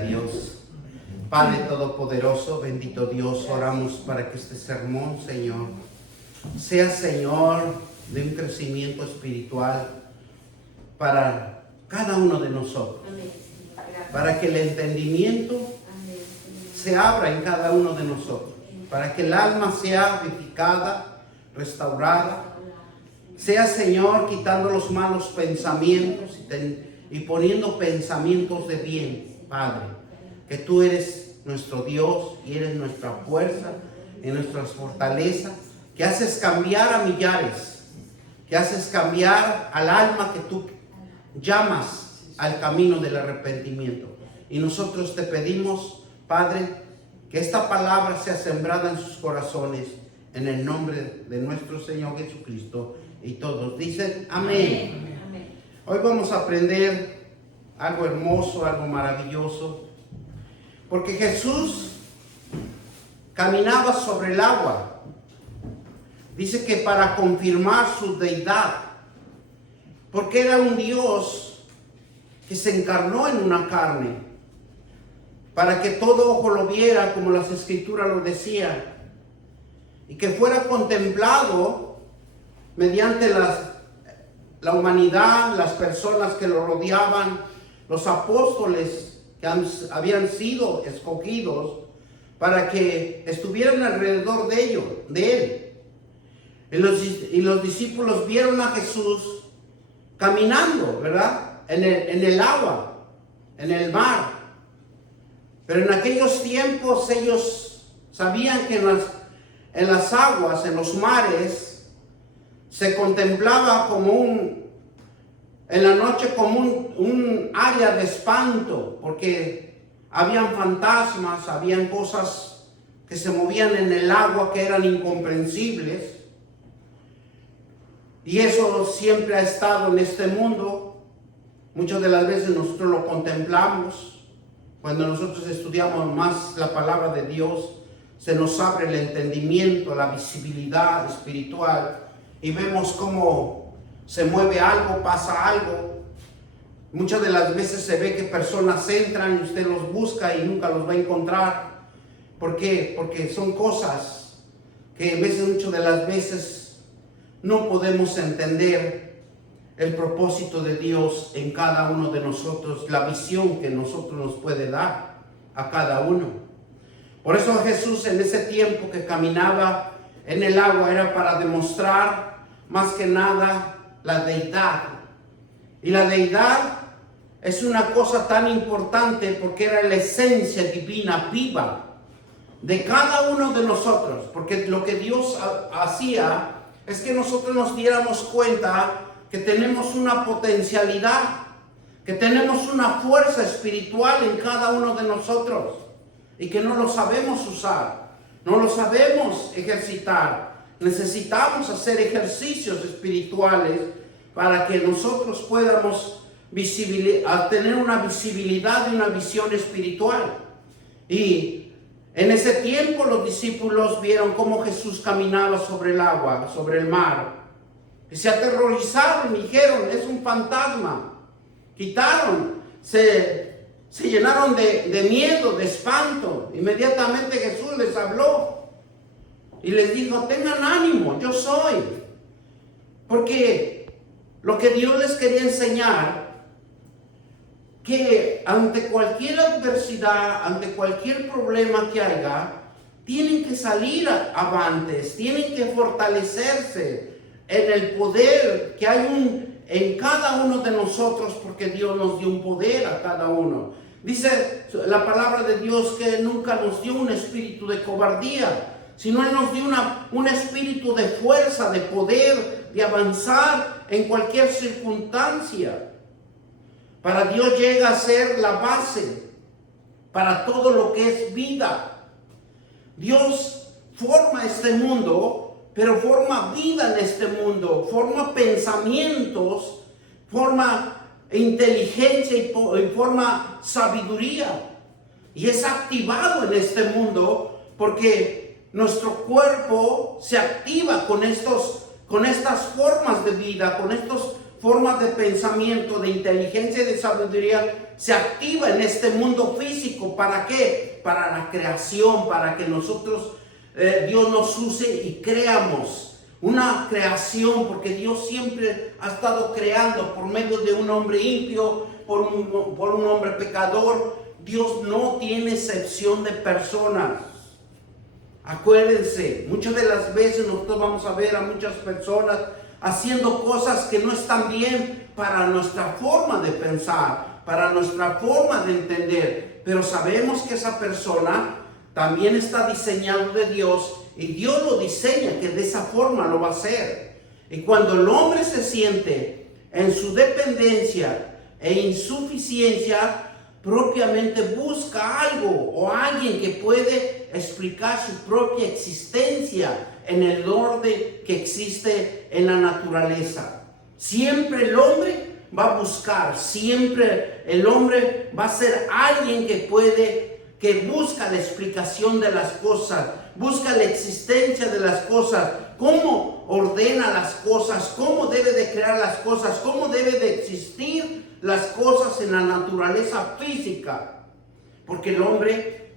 Dios, Padre Todopoderoso, bendito Dios, oramos para que este sermón, Señor, sea, Señor, de un crecimiento espiritual para cada uno de nosotros, para que el entendimiento se abra en cada uno de nosotros, para que el alma sea vivificada, restaurada, sea, Señor, quitando los malos pensamientos y poniendo pensamientos de bien, Padre, que tú eres nuestro Dios y eres nuestra fuerza y nuestra fortaleza, que haces cambiar a millares, que haces cambiar al alma que tú llamas al camino del arrepentimiento. Y nosotros te pedimos, Padre, que esta palabra sea sembrada en sus corazones, en el nombre de nuestro Señor Jesucristo. Y todos dicen amén. Amén. Hoy vamos a aprender algo hermoso, algo maravilloso, porque Jesús caminaba sobre el agua. Dice que para confirmar su deidad, porque era un Dios que se encarnó en una carne, para que todo ojo lo viera, como las Escrituras lo decían, y que fuera contemplado mediante la humanidad, las personas que lo rodeaban, los apóstoles que habían sido escogidos para que estuvieran alrededor de él. Y los discípulos vieron a Jesús caminando, ¿verdad? En el agua, en el mar. Pero en aquellos tiempos ellos sabían que en las aguas, en los mares, se contemplaba en la noche como un área de espanto, porque habían fantasmas, habían cosas que se movían en el agua que eran incomprensibles. Y eso siempre ha estado en este mundo. Muchas de las veces nosotros lo contemplamos. Cuando nosotros estudiamos más la palabra de Dios, se nos abre el entendimiento, la visibilidad espiritual, y vemos cómo se mueve algo, pasa algo. Muchas de las veces se ve que personas entran y usted los busca y nunca los va a encontrar. ¿Por qué? Porque son cosas que muchas de las veces no podemos entender el propósito de Dios en cada uno de nosotros, la visión que nosotros nos puede dar a cada uno. Por eso Jesús, en ese tiempo que caminaba en el agua, era para demostrar más que nada la deidad. Y la deidad es una cosa tan importante porque era la esencia divina viva de cada uno de nosotros. Porque lo que Dios hacía es que nosotros nos diéramos cuenta que tenemos una potencialidad, que tenemos una fuerza espiritual en cada uno de nosotros y que no lo sabemos usar, no lo sabemos ejercitar. Necesitamos hacer ejercicios espirituales para que nosotros podamos tener una visibilidad y una visión espiritual. Y en ese tiempo los discípulos vieron cómo Jesús caminaba sobre el agua, sobre el mar. Y se aterrorizaron y dijeron, es un fantasma. Se llenaron de miedo, de espanto. Inmediatamente Jesús les habló y les dijo, tengan ánimo, yo soy. Porque lo que Dios les quería enseñar, que ante cualquier adversidad, ante cualquier problema que haya, tienen que salir avantes, tienen que fortalecerse en el poder que hay en cada uno de nosotros, porque Dios nos dio un poder a cada uno. Dice la palabra de Dios que nunca nos dio un espíritu de cobardía, sino Él nos dio un espíritu de fuerza, de poder, de avanzar en cualquier circunstancia. Para Dios llega a ser la base para todo lo que es vida. Dios forma este mundo, pero forma vida en este mundo, forma pensamientos, forma inteligencia y forma sabiduría. Y es activado en este mundo porque nuestro cuerpo se activa con estas formas de vida, con estas formas de pensamiento, de inteligencia y de sabiduría se activa en este mundo físico. ¿Para qué? Para la creación, para que nosotros, Dios nos use y creamos una creación, porque Dios siempre ha estado creando por medio de un hombre impío, por un hombre pecador. Dios no tiene excepción de personas. Acuérdense, muchas de las veces nosotros vamos a ver a muchas personas haciendo cosas que no están bien para nuestra forma de pensar, para nuestra forma de entender, pero sabemos que esa persona también está diseñado de Dios y Dios lo diseña que de esa forma lo va a hacer. Y cuando el hombre se siente en su dependencia e insuficiencia, propiamente busca algo o alguien que puede explicar su propia existencia en el orden que existe en la naturaleza. Siempre el hombre va a buscar, siempre el hombre va a ser alguien que busca la explicación de las cosas, busca la existencia de las cosas, cómo ordena las cosas, cómo debe de crear las cosas, cómo debe de existir las cosas en la naturaleza física. Porque el hombre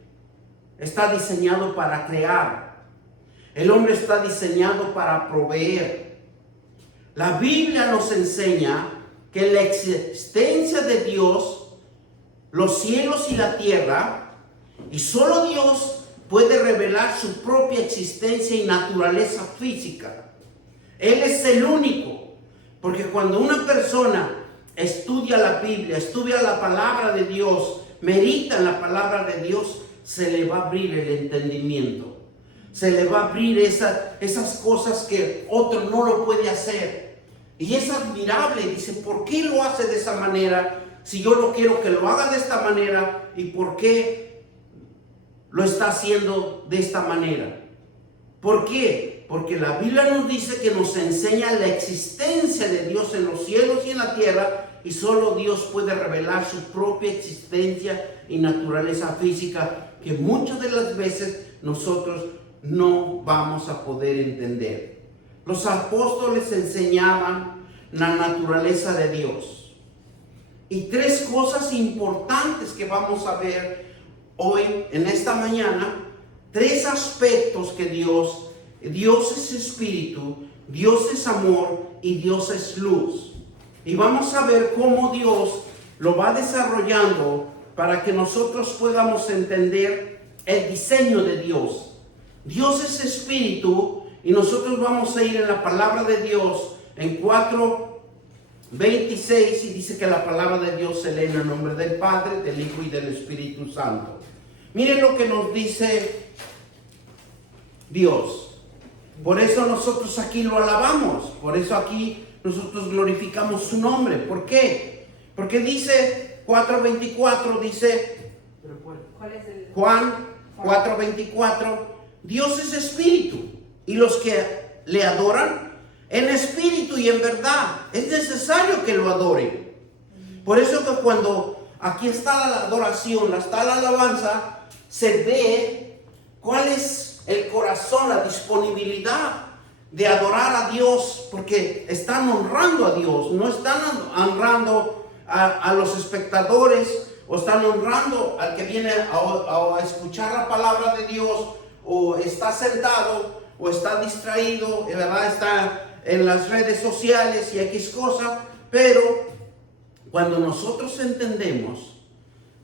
está diseñado para crear. El hombre está diseñado para proveer. La Biblia nos enseña que la existencia de Dios, los cielos y la tierra, y solo Dios puede revelar su propia existencia y naturaleza física. Él es el único, porque cuando una persona estudia la Biblia, estudia la palabra de Dios, medita en la palabra de Dios, se le va a abrir el entendimiento. Se le va a abrir esas cosas que otro no lo puede hacer. Y es admirable. Dice, ¿por qué lo hace de esa manera? Si yo no quiero que lo haga de esta manera. ¿Y por qué lo está haciendo de esta manera? ¿Por qué? Porque la Biblia nos dice que nos enseña la existencia de Dios en los cielos y en la tierra. Y solo Dios puede revelar su propia existencia y naturaleza física, que muchas de las veces nosotros no vamos a poder entender. Los apóstoles enseñaban la naturaleza de Dios. Y tres cosas importantes que vamos a ver hoy, en esta mañana, tres aspectos que Dios es espíritu, Dios es amor y Dios es luz. Y vamos a ver cómo Dios lo va desarrollando para que nosotros podamos entender el diseño de Dios. Dios es espíritu y nosotros vamos a ir en la palabra de Dios en 4:26 y dice que la palabra de Dios se lee en el nombre del Padre, del Hijo y del Espíritu Santo. Miren lo que nos dice Dios. Por eso nosotros aquí lo alabamos, por eso aquí nosotros glorificamos su nombre. ¿Por qué? Porque dice 4:24, dice Juan 4:24, Dios es espíritu y los que le adoran en espíritu y en verdad, es necesario que lo adoren. Por eso que cuando aquí está la adoración, está la alabanza, se ve cuál es el corazón, la disponibilidad de adorar a Dios, porque están honrando a Dios, no están honrando a los espectadores, o están honrando al que viene a escuchar la palabra de Dios, o está sentado, o está distraído, ¿verdad? Está en las redes sociales y X cosas. Pero cuando nosotros entendemos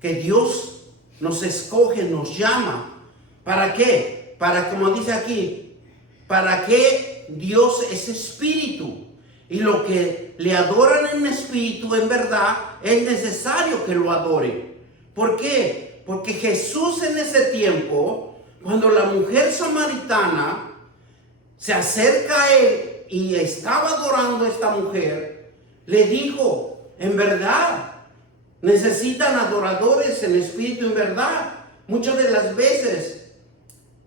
que Dios nos escoge, nos llama, ¿para qué? Para, como dice aquí, para que Dios es espíritu. Y lo que le adoran en espíritu, en verdad, es necesario que lo adoren. ¿Por qué? Porque Jesús en ese tiempo, cuando la mujer samaritana se acerca a él y estaba adorando a esta mujer, le dijo, en verdad, necesitan adoradores en espíritu y en verdad. Muchas de las veces,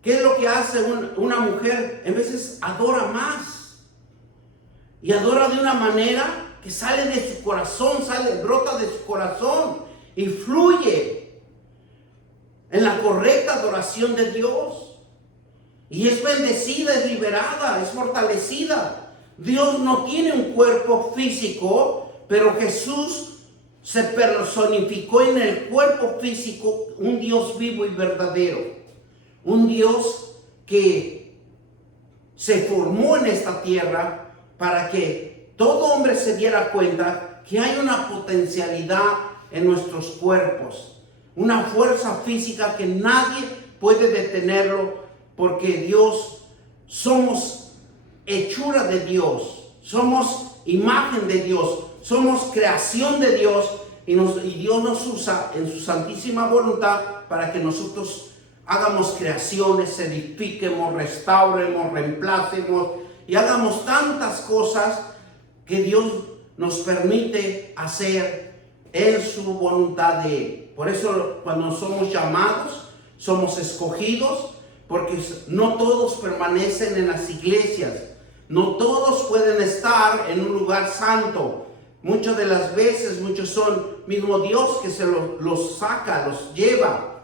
¿qué es lo que hace una mujer? En veces adora más. Y adora de una manera que sale de su corazón, brota de su corazón y fluye en la correcta adoración de Dios. Y es bendecida, es liberada, es fortalecida Dios no tiene un cuerpo físico, pero Jesús se personificó en el cuerpo físico, un Dios vivo y verdadero. Un Dios que se formó en esta tierra para que todo hombre se diera cuenta que hay una potencialidad en nuestros cuerpos, una fuerza física que nadie puede detenerlo, porque Dios, somos hechura de Dios, somos imagen de Dios, somos creación de Dios, y Dios nos usa en su santísima voluntad para que nosotros hagamos creaciones, edifiquemos, restauremos, reemplacemos y hagamos tantas cosas que Dios nos permite hacer en su voluntad de Él. Por eso cuando somos llamados, somos escogidos, porque no todos permanecen en las iglesias, no todos pueden estar en un lugar santo. Muchas de las veces, muchos son mismo Dios que se los saca, los lleva.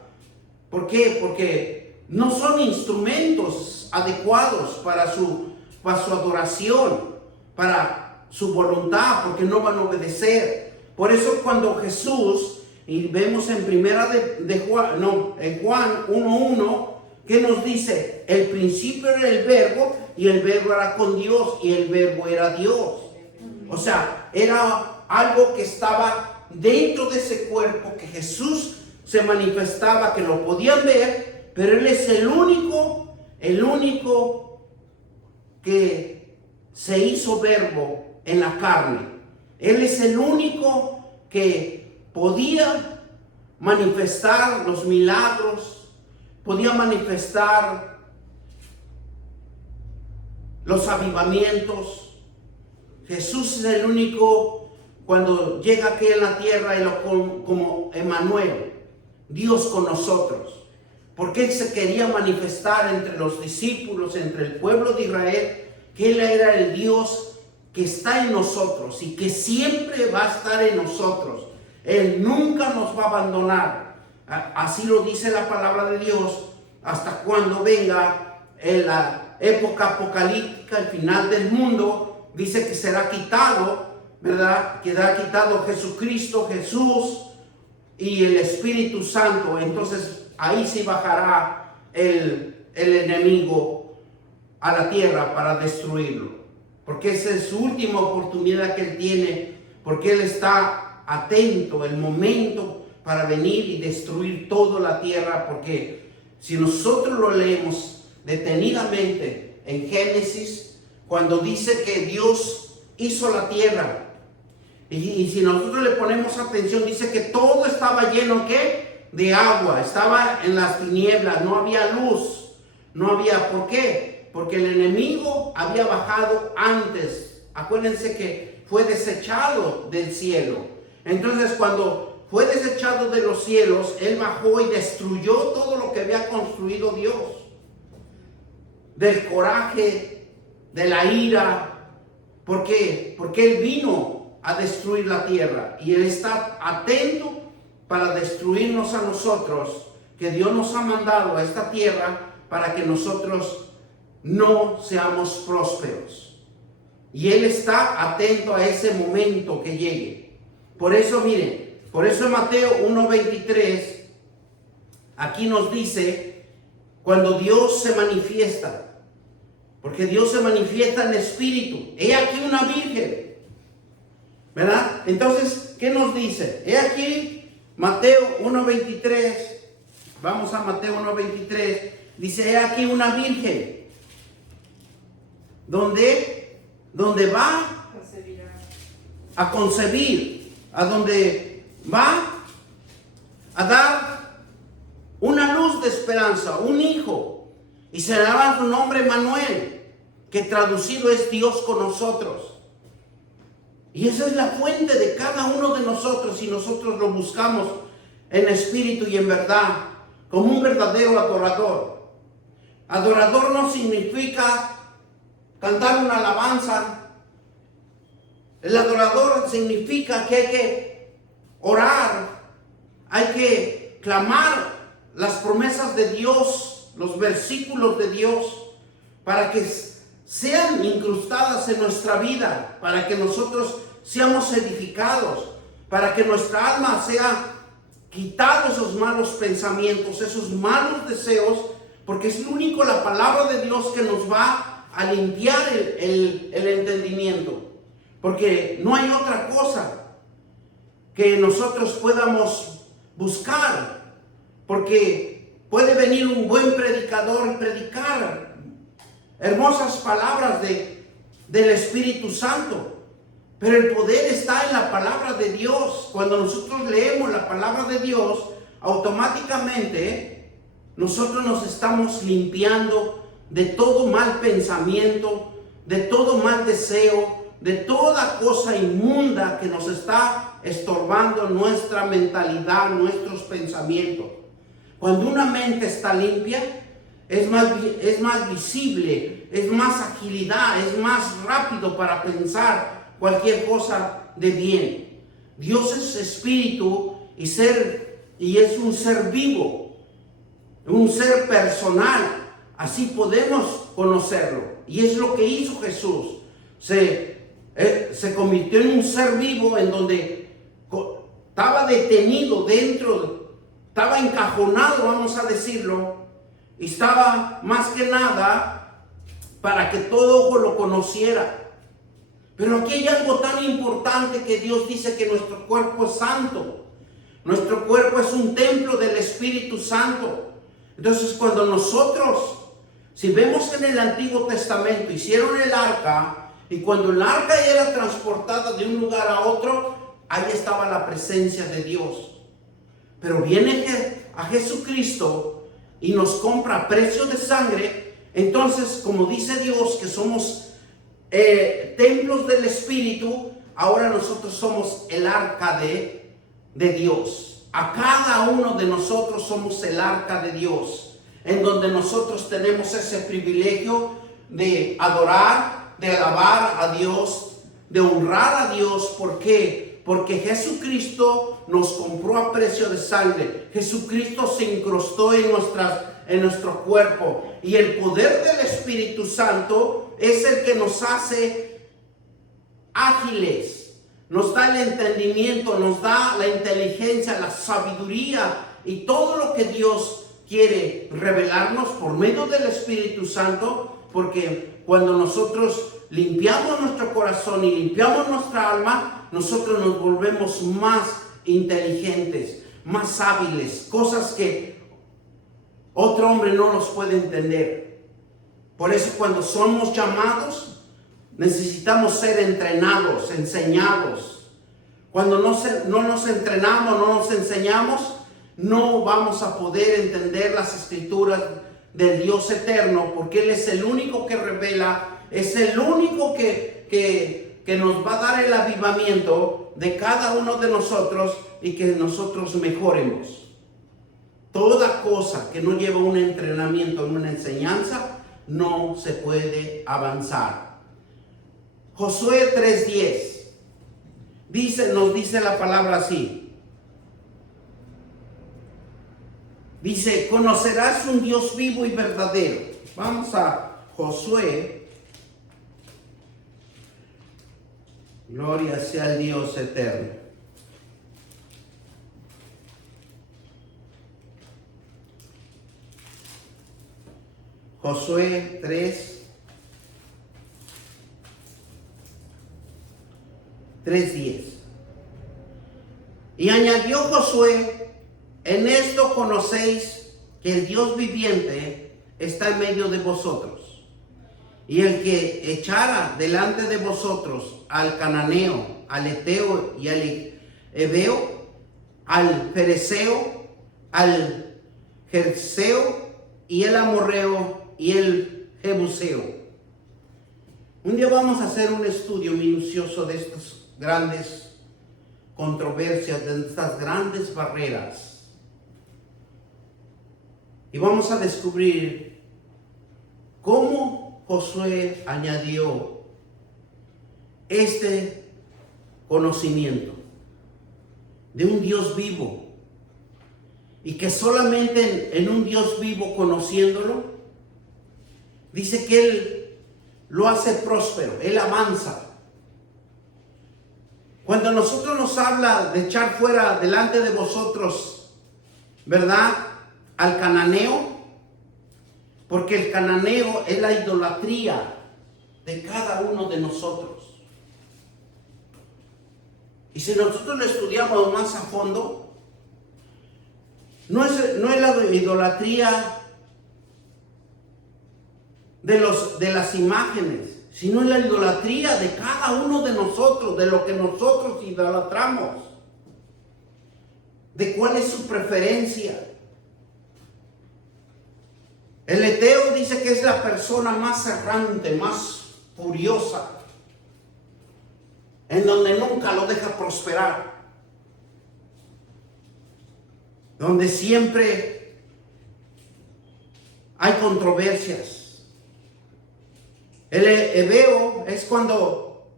¿Por qué? Porque no son instrumentos adecuados para su adoración, para su voluntad, porque no van a obedecer. Por eso cuando Jesús, y vemos en en Juan 1:1, que nos dice, el principio era el verbo, y el verbo era con Dios, y el verbo era Dios. O sea, era algo que estaba dentro de ese cuerpo, que Jesús se manifestaba, que lo podían ver, pero Él es el único que se hizo verbo en la carne. Él es el único que podía manifestar los milagros, podía manifestar los avivamientos. Jesús es el único, cuando llega aquí en la tierra, como Emmanuel, Dios con nosotros, porque Él se quería manifestar entre los discípulos, entre el pueblo de Israel, que Él era el Dios que está en nosotros y que siempre va a estar en nosotros. Él nunca nos va a abandonar. Así lo dice la palabra de Dios, hasta cuando venga en la época apocalíptica, el final del mundo. Dice que será quitado, ¿verdad? Quedará quitado Jesucristo, Jesús y el Espíritu Santo. Entonces ahí sí bajará el enemigo a la tierra para destruirlo. Porque esa es su última oportunidad que Él tiene, porque Él está atento el momento para venir y destruir toda la tierra. Porque si nosotros lo leemos detenidamente en Génesis, cuando dice que Dios hizo la tierra, y si nosotros le ponemos atención, dice que todo estaba lleno, ¿qué? De agua, estaba en las tinieblas, no había luz, no había, ¿por qué? Porque el enemigo había bajado antes. Acuérdense que fue desechado del cielo. Entonces cuando fue desechado de los cielos, Él bajó y destruyó todo lo que había construido Dios. Del coraje, de la ira. ¿Por qué? Porque Él vino a destruir la tierra y Él está atento para destruirnos a nosotros, que Dios nos ha mandado a esta tierra para que nosotros no seamos prósperos. Y Él está atento a ese momento que llegue. Por eso, miren, por eso en Mateo 1:23, aquí nos dice, cuando Dios se manifiesta, porque Dios se manifiesta en espíritu. He aquí una virgen, ¿verdad? Entonces, ¿qué nos dice? He aquí, Mateo 1:23, vamos a Mateo 1:23, dice, he aquí una virgen, donde va a concebir, a donde va a dar una luz de esperanza, un hijo, y se llama su nombre Emmanuel, que traducido es Dios con nosotros. Y esa es la fuente de cada uno de nosotros, si nosotros lo buscamos en espíritu y en verdad, como un verdadero adorador. Adorador no significa cantar una alabanza. El adorador significa que hay que orar, hay que clamar las promesas de Dios, los versículos de Dios, para que sean incrustadas en nuestra vida, para que nosotros seamos edificados, para que nuestra alma sea quitada esos malos pensamientos, esos malos deseos, porque es único la palabra de Dios que nos va a limpiar el entendimiento, porque no hay otra cosa que nosotros podamos buscar, porque puede venir un buen predicador y predicar hermosas palabras del Espíritu Santo, pero el poder está en la palabra de Dios. Cuando nosotros leemos la palabra de Dios, automáticamente nosotros nos estamos limpiando de todo mal pensamiento, de todo mal deseo, de toda cosa inmunda que nos está estorbando nuestra mentalidad, nuestros pensamientos. Cuando una mente está limpia, es más visible, es más agilidad, es más rápido para pensar cualquier cosa de bien. Dios es espíritu y es un ser vivo, un ser personal. Así podemos conocerlo, y es lo que hizo Jesús. Se convirtió en un ser vivo, en donde estaba detenido dentro, estaba encajonado, vamos a decirlo, y estaba más que nada para que todo ojo lo conociera. Pero aquí hay algo tan importante, que Dios dice que nuestro cuerpo es santo. Nuestro cuerpo es un templo del Espíritu Santo. Entonces, cuando nosotros, si vemos en el Antiguo Testamento, hicieron el arca, y cuando el arca era transportada de un lugar a otro, ahí estaba la presencia de Dios. Pero viene a Jesucristo y nos compra a precio de sangre. Entonces, como dice Dios que somos templos del Espíritu, ahora nosotros somos el arca de Dios. A cada uno de nosotros somos el arca de Dios, en donde nosotros tenemos ese privilegio de adorar, de alabar a Dios, de honrar a Dios. ¿Por qué? Porque Jesucristo nos compró a precio de sangre. Jesucristo se incrustó en nuestro cuerpo, y el poder del Espíritu Santo es el que nos hace ágiles, nos da el entendimiento, nos da la inteligencia, la sabiduría y todo lo que Dios quiere revelarnos por medio del Espíritu Santo. Porque cuando nosotros limpiamos nuestro corazón y limpiamos nuestra alma, nosotros nos volvemos más inteligentes, más hábiles, cosas que otro hombre no los puede entender. Por eso, cuando somos llamados, necesitamos ser entrenados, enseñados. Cuando no nos entrenamos, no nos enseñamos, no vamos a poder entender las escrituras del Dios eterno, porque Él es el único que revela, es el único que nos va a dar el avivamiento de cada uno de nosotros, y que nosotros mejoremos. Toda cosa que no lleva un entrenamiento, una enseñanza, no se puede avanzar. Josué 3:10 nos dice la palabra así. Dice: conocerás un Dios vivo y verdadero. Vamos a Josué. Gloria sea al Dios eterno. Josué 3:10. Y añadió Josué: en esto conocéis que el Dios viviente está en medio de vosotros, y el que echara delante de vosotros al cananeo, al eteo y al heveo, al fereceo, al jerseo y el amorreo y el jebuseo. Un día vamos a hacer un estudio minucioso de estas grandes controversias, de estas grandes barreras, y vamos a descubrir cómo Josué añadió este conocimiento de un Dios vivo, y que solamente en un Dios vivo, conociéndolo, dice que Él lo hace próspero, Él avanza. Cuando nosotros nos habla de echar fuera delante de vosotros, ¿verdad?, al cananeo, porque el cananeo es la idolatría de cada uno de nosotros. Y si nosotros lo estudiamos más a fondo, no es la idolatría de las imágenes, sino es la idolatría de cada uno de nosotros, de lo que nosotros idolatramos, de cuál es su preferencia. El eteo dice que es la persona más errante, más furiosa, en donde nunca lo deja prosperar, donde siempre hay controversias. El ebeo es cuando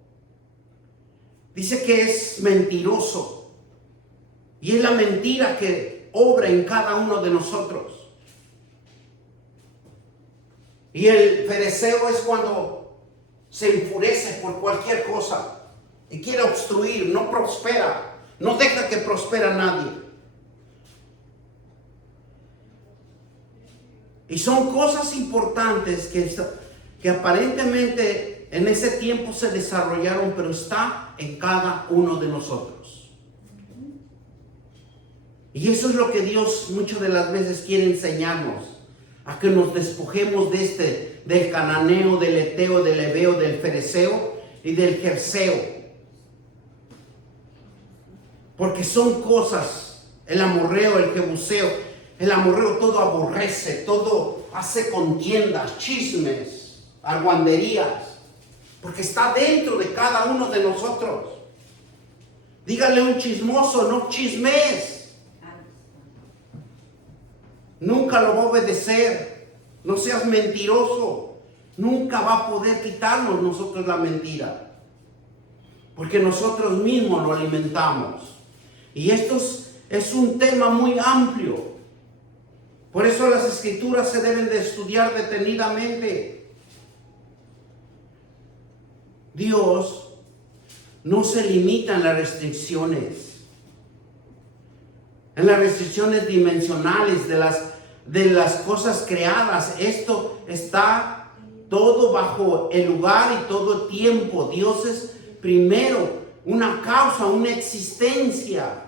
dice que es mentiroso, y es la mentira que obra en cada uno de nosotros. Y el fereceo es cuando se enfurece por cualquier cosa y quiere obstruir, no prospera, no deja que prospera nadie. Y son cosas importantes que aparentemente en ese tiempo se desarrollaron, pero está en cada uno de nosotros. Y eso es lo que Dios muchas de las veces quiere enseñarnos, a que nos despojemos del cananeo, del eteo, del ebeo, del fereceo y del jerseo. Porque son cosas, el amorreo, el jebuseo. El amorreo todo aborrece, todo hace contiendas, chismes, argüenderías, porque está dentro de cada uno de nosotros. Dígale a un chismoso, no chismes. Nunca lo va a obedecer. No seas mentiroso. Nunca va a poder quitarnos nosotros la mentira, porque nosotros mismos lo alimentamos. Y esto es un tema muy amplio. Por eso las escrituras se deben de estudiar detenidamente. Dios no se limita en las restricciones. En las restricciones dimensionales de las cosas creadas. Esto está todo bajo el lugar y todo el tiempo. Dios es primero una causa, una existencia.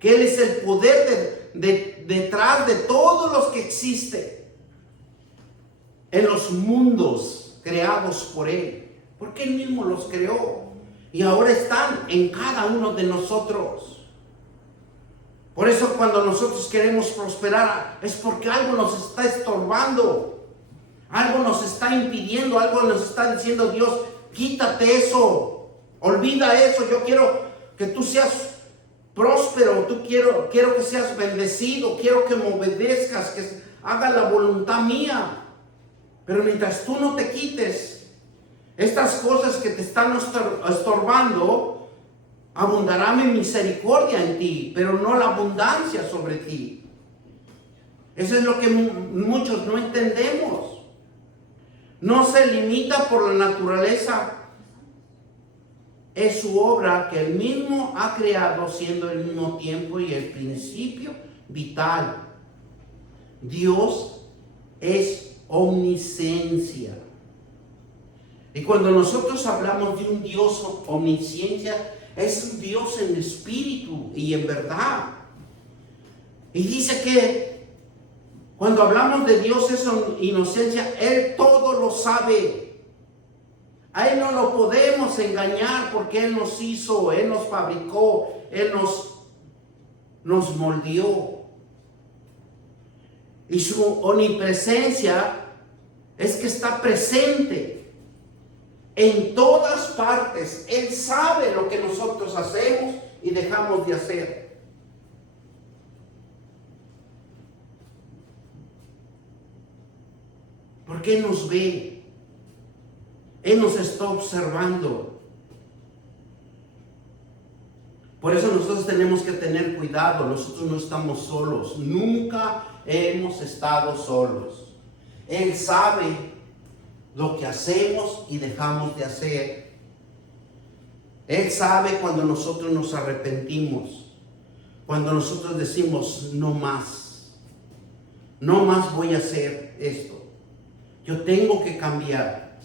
Que Él es el poder detrás de todos los que existen en los mundos creados por Él. Porque Él mismo los creó y ahora están en cada uno de nosotros. Por eso cuando nosotros queremos prosperar es porque algo nos está estorbando, algo nos está impidiendo, algo nos está diciendo Dios, quítate eso, olvida eso, yo quiero que tú seas próspero, quiero que seas bendecido, quiero que me obedezcas, que hagas la voluntad mía. Pero mientras tú no te quites estas cosas que te están estorbando, abundará mi misericordia en ti, pero no la abundancia sobre ti. Eso es lo que muchos no entendemos. No se limita por la naturaleza. Es su obra que Él mismo ha creado, siendo el mismo tiempo y el principio vital. Dios es omnisciencia. Y cuando nosotros hablamos de un Dios omnisciencia, es un Dios en espíritu y en verdad. Y dice que cuando hablamos de Dios es inocencia, Él todo lo sabe. A Él no lo podemos engañar porque Él nos hizo, Él nos fabricó, Él nos moldeó. Y su omnipresencia es que está presente en todas partes. Él sabe lo que nosotros hacemos y dejamos de hacer. Porque Él nos ve. Él nos está observando. Por eso nosotros tenemos que tener cuidado. Nosotros no estamos solos. Nunca hemos estado solos. Él sabe lo que hacemos y dejamos de hacer. Él sabe cuando nosotros nos arrepentimos, cuando nosotros decimos no más voy a hacer esto. Yo tengo que cambiar.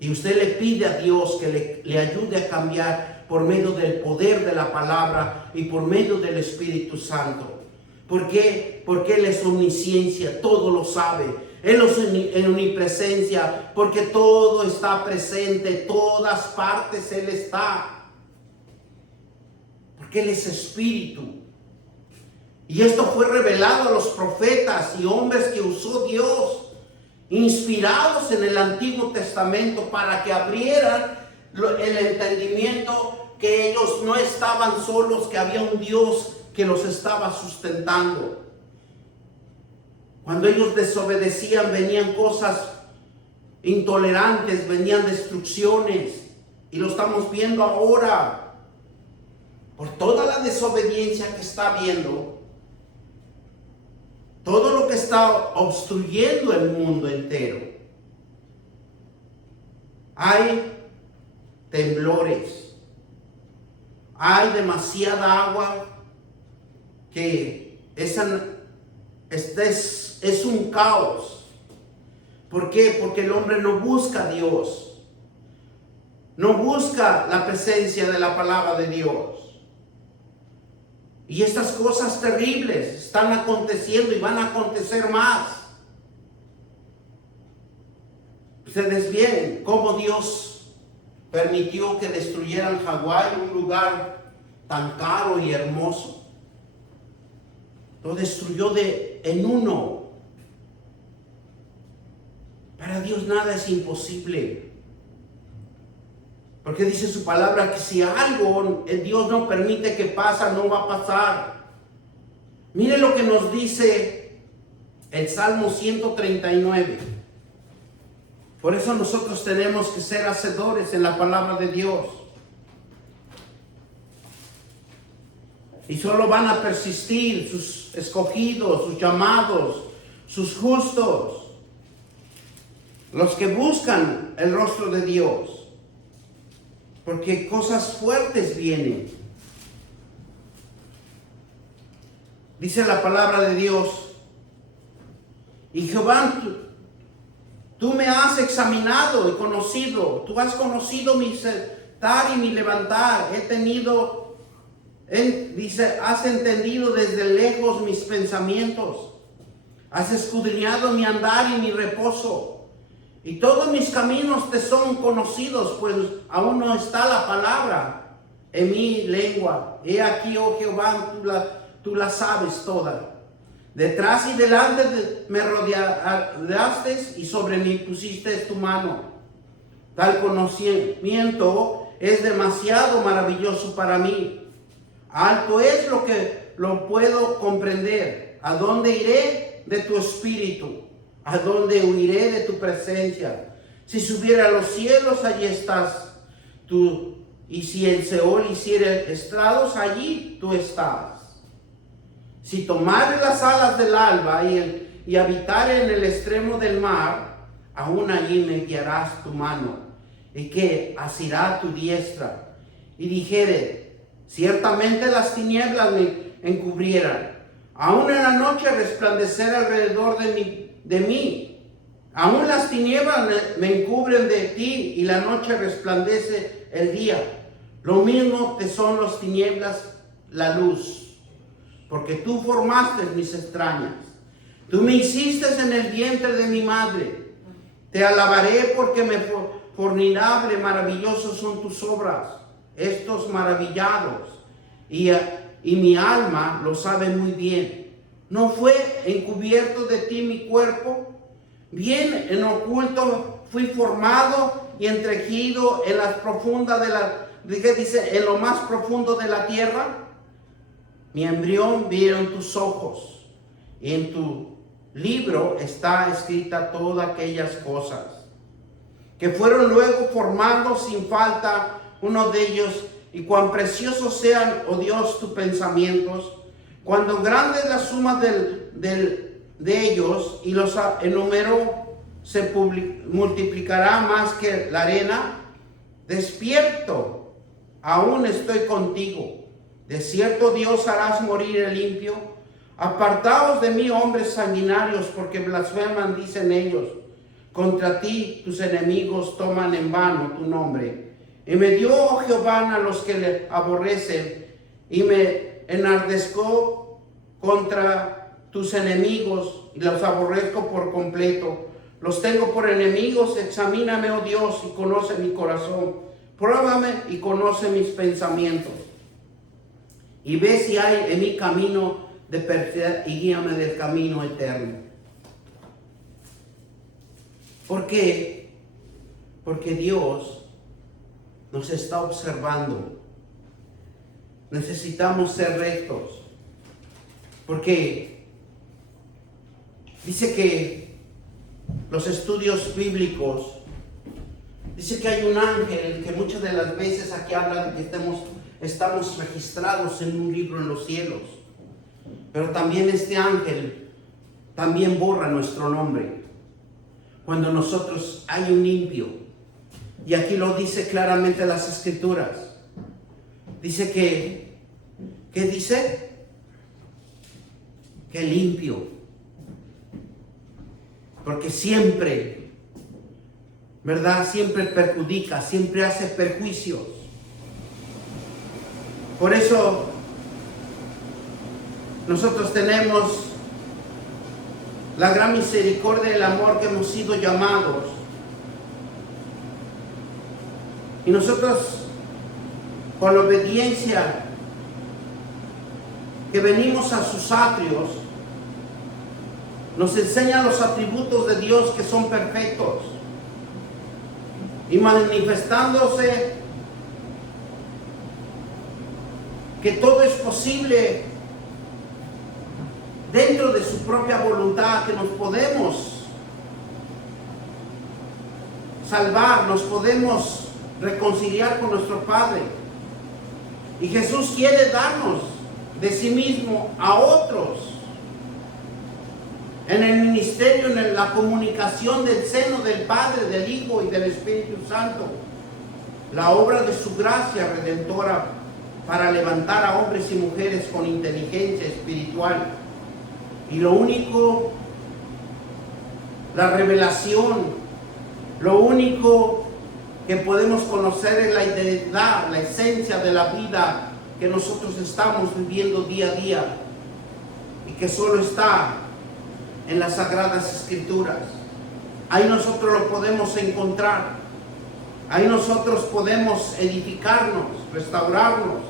Y usted le pide a Dios que le ayude a cambiar por medio del poder de la palabra y por medio del Espíritu Santo. ¿Por qué? Porque Él es omnisciencia, todo lo sabe. Él es en omnipresencia, porque todo está presente, todas partes Él está. Porque Él es Espíritu. Y esto fue revelado a los profetas y hombres que usó Dios, inspirados en el Antiguo Testamento, para que abrieran el entendimiento que ellos no estaban solos, que había un Dios que los estaba sustentando. Cuando ellos desobedecían, venían cosas intolerantes, venían destrucciones, y lo estamos viendo ahora por toda la desobediencia que está habiendo. Todo lo que está obstruyendo el mundo entero. Hay temblores. Hay demasiada agua que es un caos. ¿Por qué? Porque el hombre no busca a Dios. No busca la presencia de la palabra de Dios. Y estas cosas terribles están aconteciendo y van a acontecer más. Ustedes ven cómo Dios permitió que destruyeran Hawái, un lugar tan caro y hermoso. Lo destruyó en uno. Para Dios nada es imposible. Porque dice su palabra que si algo Dios no permite que pase, no va a pasar. Mire lo que nos dice el Salmo 139. Por eso nosotros tenemos que ser hacedores en la palabra de Dios. Y solo van a persistir sus escogidos, sus llamados, sus justos, los que buscan el rostro de Dios. Porque cosas fuertes vienen. Dice la palabra de Dios. Y Jehová, tú me has examinado y conocido. Tú has conocido mi sentar y mi levantar. Dice, has entendido desde lejos mis pensamientos. Has escudriñado mi andar y mi reposo. Y todos mis caminos te son conocidos, pues aún no está la palabra en mi lengua. He aquí, oh Jehová, tú la sabes toda. Detrás y delante me rodeaste y sobre mí pusiste tu mano. Tal conocimiento es demasiado maravilloso para mí. Alto es lo que lo puedo comprender. ¿A dónde iré de tu espíritu? ¿A dónde huiré de tu presencia? Si subiera a los cielos, allí estás tú. Y si el Seol hiciera estrados, allí tú estás. Si tomare las alas del alba y habitare en el extremo del mar, aún allí me guiarás tu mano, y que asirá tu diestra. Y dijere, ciertamente las tinieblas me encubrieran, aún en la noche resplandecer alrededor de mí. Aún las tinieblas me encubren de ti y la noche resplandece el día. Lo mismo te son las tinieblas, la luz. Porque tú formaste mis extrañas. Tú me hiciste en el vientre de mi madre. Te alabaré porque formidable, maravillosos son tus obras. Estos maravillados. Y mi alma lo sabe muy bien. ¿No fue encubierto de ti mi cuerpo? Bien en oculto fui formado y entretejido en las profundas en lo más profundo de la tierra. Mi embrión vieron tus ojos, y en tu libro está escrita todas aquellas cosas que fueron luego formados sin falta uno de ellos, y cuán preciosos sean, oh Dios, tus pensamientos. Cuando grande es la suma de ellos, y los enumeró, se multiplicará más que la arena? Despierto, aún estoy contigo. De cierto Dios harás morir el limpio. Apartaos de mí, hombres sanguinarios, porque blasfeman, dicen ellos. Contra ti tus enemigos toman en vano tu nombre. Y me dio, oh Jehová, a los que le aborrecen, y me enardezco contra tus enemigos, y los aborrezco por completo. Los tengo por enemigos. Examíname, oh Dios, y conoce mi corazón. Pruébame y conoce mis pensamientos. Y ve si hay en mi camino de perficidad, y guíame del camino eterno. ¿Por qué? Porque Dios nos está observando. Necesitamos ser rectos. Porque dice que los estudios bíblicos, dice que hay un ángel que muchas de las veces aquí habla de que estamos registrados en un libro en los cielos. Pero también este ángel también borra nuestro nombre cuando nosotros hay un limpio. Y aquí lo dice claramente las Escrituras. Dice que, ¿qué dice? Que limpio. Porque siempre, ¿verdad? Siempre perjudica, siempre hace perjuicios. Por eso nosotros tenemos la gran misericordia y el amor que hemos sido llamados. Y nosotros, con la obediencia que venimos a sus atrios, nos enseña los atributos de Dios que son perfectos. Y manifestándose que todo es posible dentro de su propia voluntad, que nos podemos salvar, nos podemos reconciliar con nuestro Padre. Y Jesús quiere darnos de sí mismo a otros en el ministerio, en la comunicación del seno del Padre, del Hijo y del Espíritu Santo, la obra de su gracia redentora para levantar a hombres y mujeres con inteligencia espiritual. Y lo único, la revelación, lo único que podemos conocer es la identidad, la esencia de la vida que nosotros estamos viviendo día a día y que solo está en las Sagradas Escrituras. Ahí nosotros lo podemos encontrar. Ahí nosotros podemos edificarnos, restaurarnos.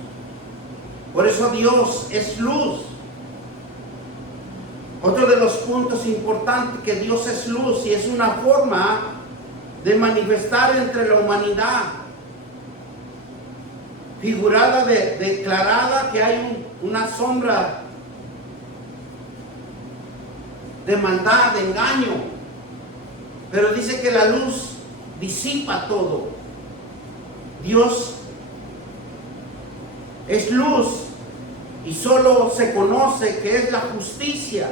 Por eso Dios es luz. Otro de los puntos importantes, que Dios es luz y es una forma de manifestar entre la humanidad, figurada, declarada, que hay una sombra de maldad, de engaño, pero dice que la luz disipa todo. Dios es luz y solo se conoce que es la justicia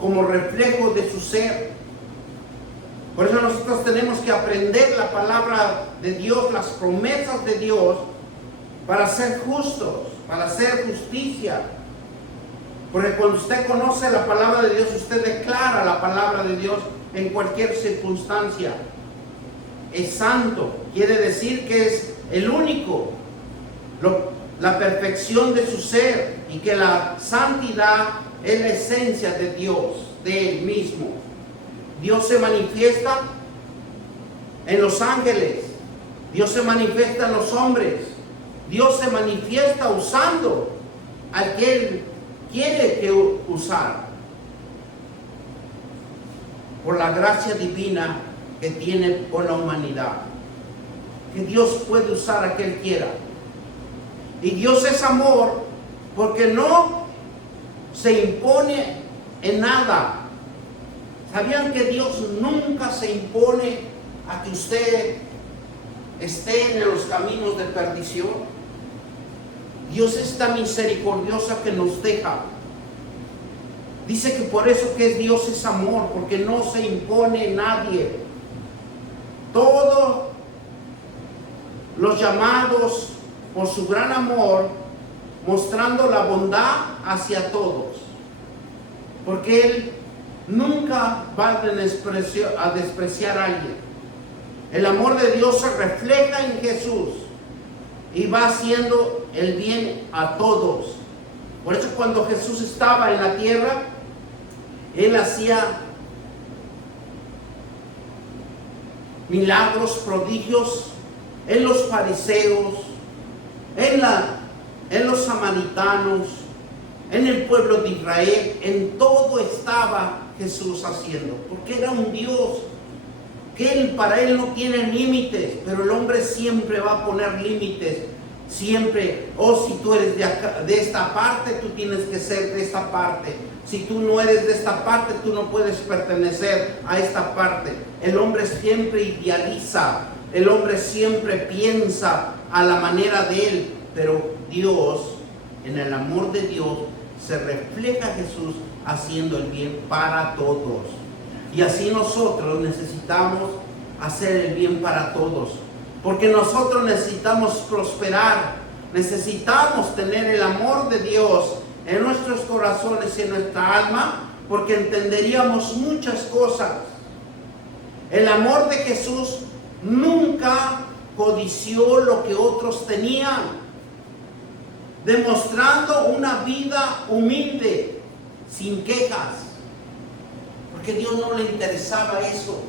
como reflejo de su ser. Por eso nosotros tenemos que aprender la palabra de Dios, las promesas de Dios, para ser justos, para hacer justicia. Porque cuando usted conoce la palabra de Dios, usted declara la palabra de Dios en cualquier circunstancia. Es santo, quiere decir que es el único, la perfección de su ser, y que la santidad es la esencia de Dios, de Él mismo. Dios se manifiesta en los ángeles, Dios se manifiesta en los hombres, Dios se manifiesta usando al que Él quiere que usar, por la gracia divina que tiene con la humanidad, que Dios puede usar a quien quiera. Y Dios es amor, porque no se impone en nada. ¿Sabían que Dios nunca se impone a que usted esté en los caminos de perdición? Dios es tan misericordioso que nos deja Dice que por eso que Dios es amor, porque no se impone nadie. Todos los llamados por su gran amor, mostrando la bondad hacia todos. Porque Él nunca va a despreciar a alguien. El amor de Dios se refleja en Jesús y va haciendo el bien a todos. Por eso cuando Jesús estaba en la tierra, Él hacía milagros, prodigios en los fariseos, en los samaritanos, en el pueblo de Israel. En todo estaba Jesús haciendo, porque era un Dios que para Él no tiene límites, pero el hombre siempre va a poner límites. Siempre, si tú eres de esta parte, tú tienes que ser de esta parte. Si tú no eres de esta parte, tú no puedes pertenecer a esta parte. El hombre siempre idealiza, el hombre siempre piensa a la manera de él, pero Dios, en el amor de Dios, se refleja a Jesús haciendo el bien para todos. Y así nosotros necesitamos hacer el bien para todos. Porque nosotros necesitamos prosperar, necesitamos tener el amor de Dios en nuestros corazones y en nuestra alma, porque entenderíamos muchas cosas. El amor de Jesús nunca codició lo que otros tenían, demostrando una vida humilde, sin quejas, porque a Dios no le interesaba eso.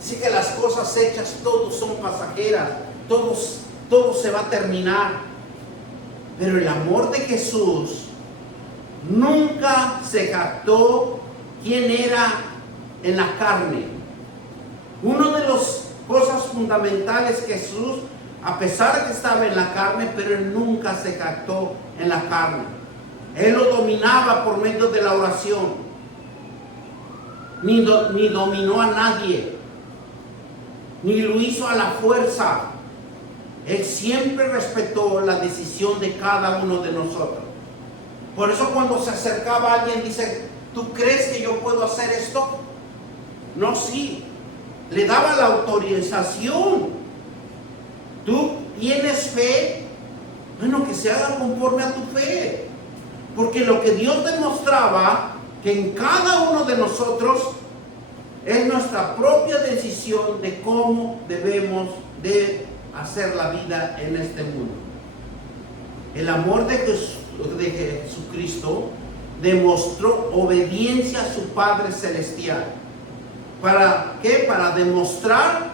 Dice que las cosas hechas, todos son pasajeras, todo se va a terminar. Pero el amor de Jesús nunca se jactó quién era en la carne. Una de las cosas fundamentales que Jesús, a pesar de que estaba en la carne, pero Él nunca se jactó en la carne. Él lo dominaba por medio de la oración. Ni dominó a nadie, ni lo hizo a la fuerza. Él siempre respetó la decisión de cada uno de nosotros. Por eso cuando se acercaba a alguien, dice: ¿tú crees que yo puedo hacer esto? No, sí. Le daba la autorización. ¿Tú tienes fe? Bueno, que se haga conforme a tu fe. Porque lo que Dios demostraba, que en cada uno de nosotros es nuestra propia decisión de cómo debemos de hacer la vida en este mundo. El amor de Jesucristo demostró obediencia a su Padre Celestial. ¿Para qué? Para demostrar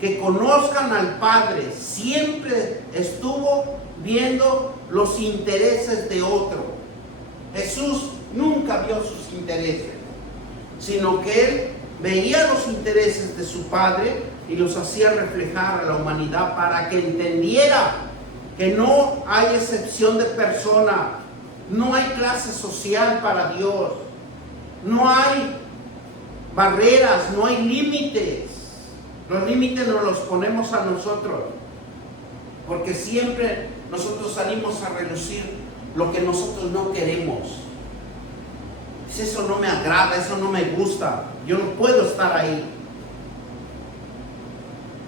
que conozcan al Padre. Siempre estuvo viendo los intereses de otro. Jesús nunca vio sus intereses, sino que Él veía los intereses de su Padre y los hacía reflejar a la humanidad para que entendiera que no hay excepción de persona, no hay clase social para Dios, no hay barreras, no hay límites. Los límites nos los ponemos a nosotros, porque siempre nosotros salimos a relucir lo que nosotros no queremos. Eso no me agrada, eso no me gusta, yo no puedo estar ahí.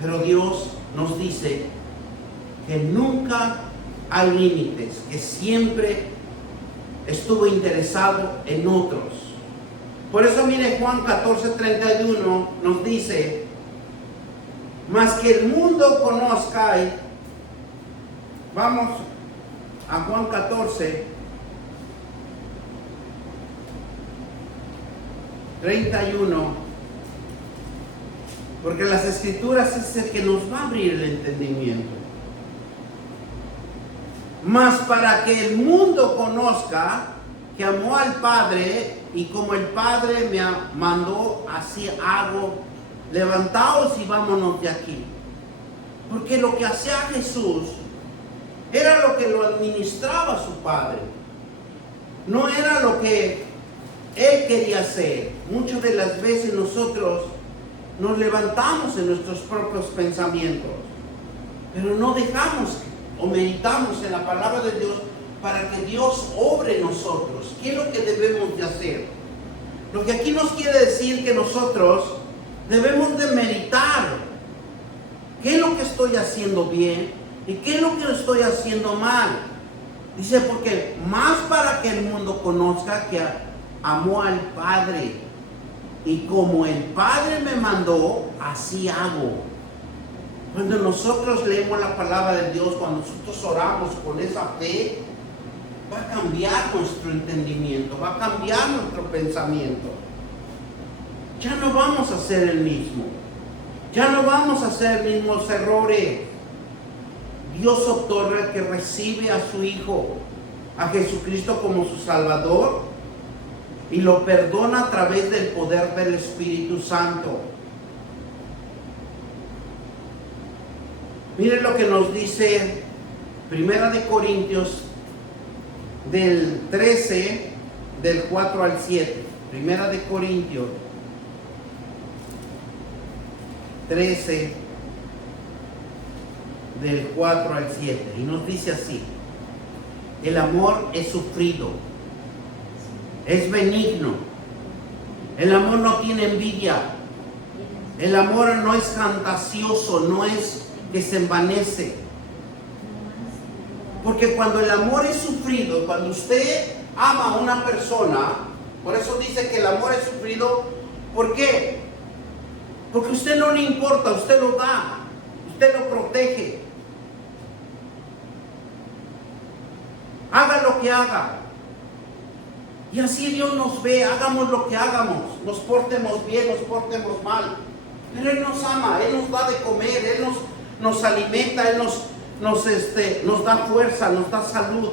Pero Dios nos dice que nunca hay límites, que siempre estuvo interesado en otros. Por eso mire, Juan 14:31 nos dice: mas que el mundo conozca. Vamos a Juan 14:31, porque las Escrituras es el que nos va a abrir el entendimiento. Mas para que el mundo conozca que amó al Padre, y como el Padre me mandó, así hago. Levantaos y vámonos de aquí. Porque lo que hacía Jesús era lo que lo administraba su Padre, no era lo que Él quería hacer. Muchas de las veces nosotros nos levantamos en nuestros propios pensamientos, pero no dejamos o meditamos en la palabra de Dios para que Dios obre en nosotros. ¿Qué es lo que debemos de hacer? Lo que aquí nos quiere decir que nosotros debemos de meditar. ¿Qué es lo que estoy haciendo bien? ¿Y qué es lo que estoy haciendo mal? Dice, porque más para que el mundo conozca que amó al Padre. Y como el Padre me mandó, así hago. Cuando nosotros leemos la palabra de Dios, cuando nosotros oramos con esa fe, va a cambiar nuestro entendimiento, va a cambiar nuestro pensamiento. Ya no vamos a ser el mismo. Ya no vamos a hacer mismos errores. Dios otorga que recibe a su Hijo, a Jesucristo como su Salvador, y lo perdona a través del poder del Espíritu Santo. Miren lo que nos dice Primera de Corintios del 13, del 4 al 7. Primera de Corintios 13, del 4 al 7. Y nos dice así: el amor es sufrido, es benigno, el amor no tiene envidia, el amor no es fantasioso, no es que se envanece. Porque cuando el amor es sufrido, cuando usted ama a una persona, por eso dice que el amor es sufrido. ¿Por qué? Porque a usted no le importa, usted lo da, usted lo protege. Haga lo que haga. Y así Dios nos ve, hagamos lo que hagamos, nos portemos bien, nos portemos mal. Pero Él nos ama, Él nos da de comer, Él nos alimenta, Él nos da fuerza, nos da salud.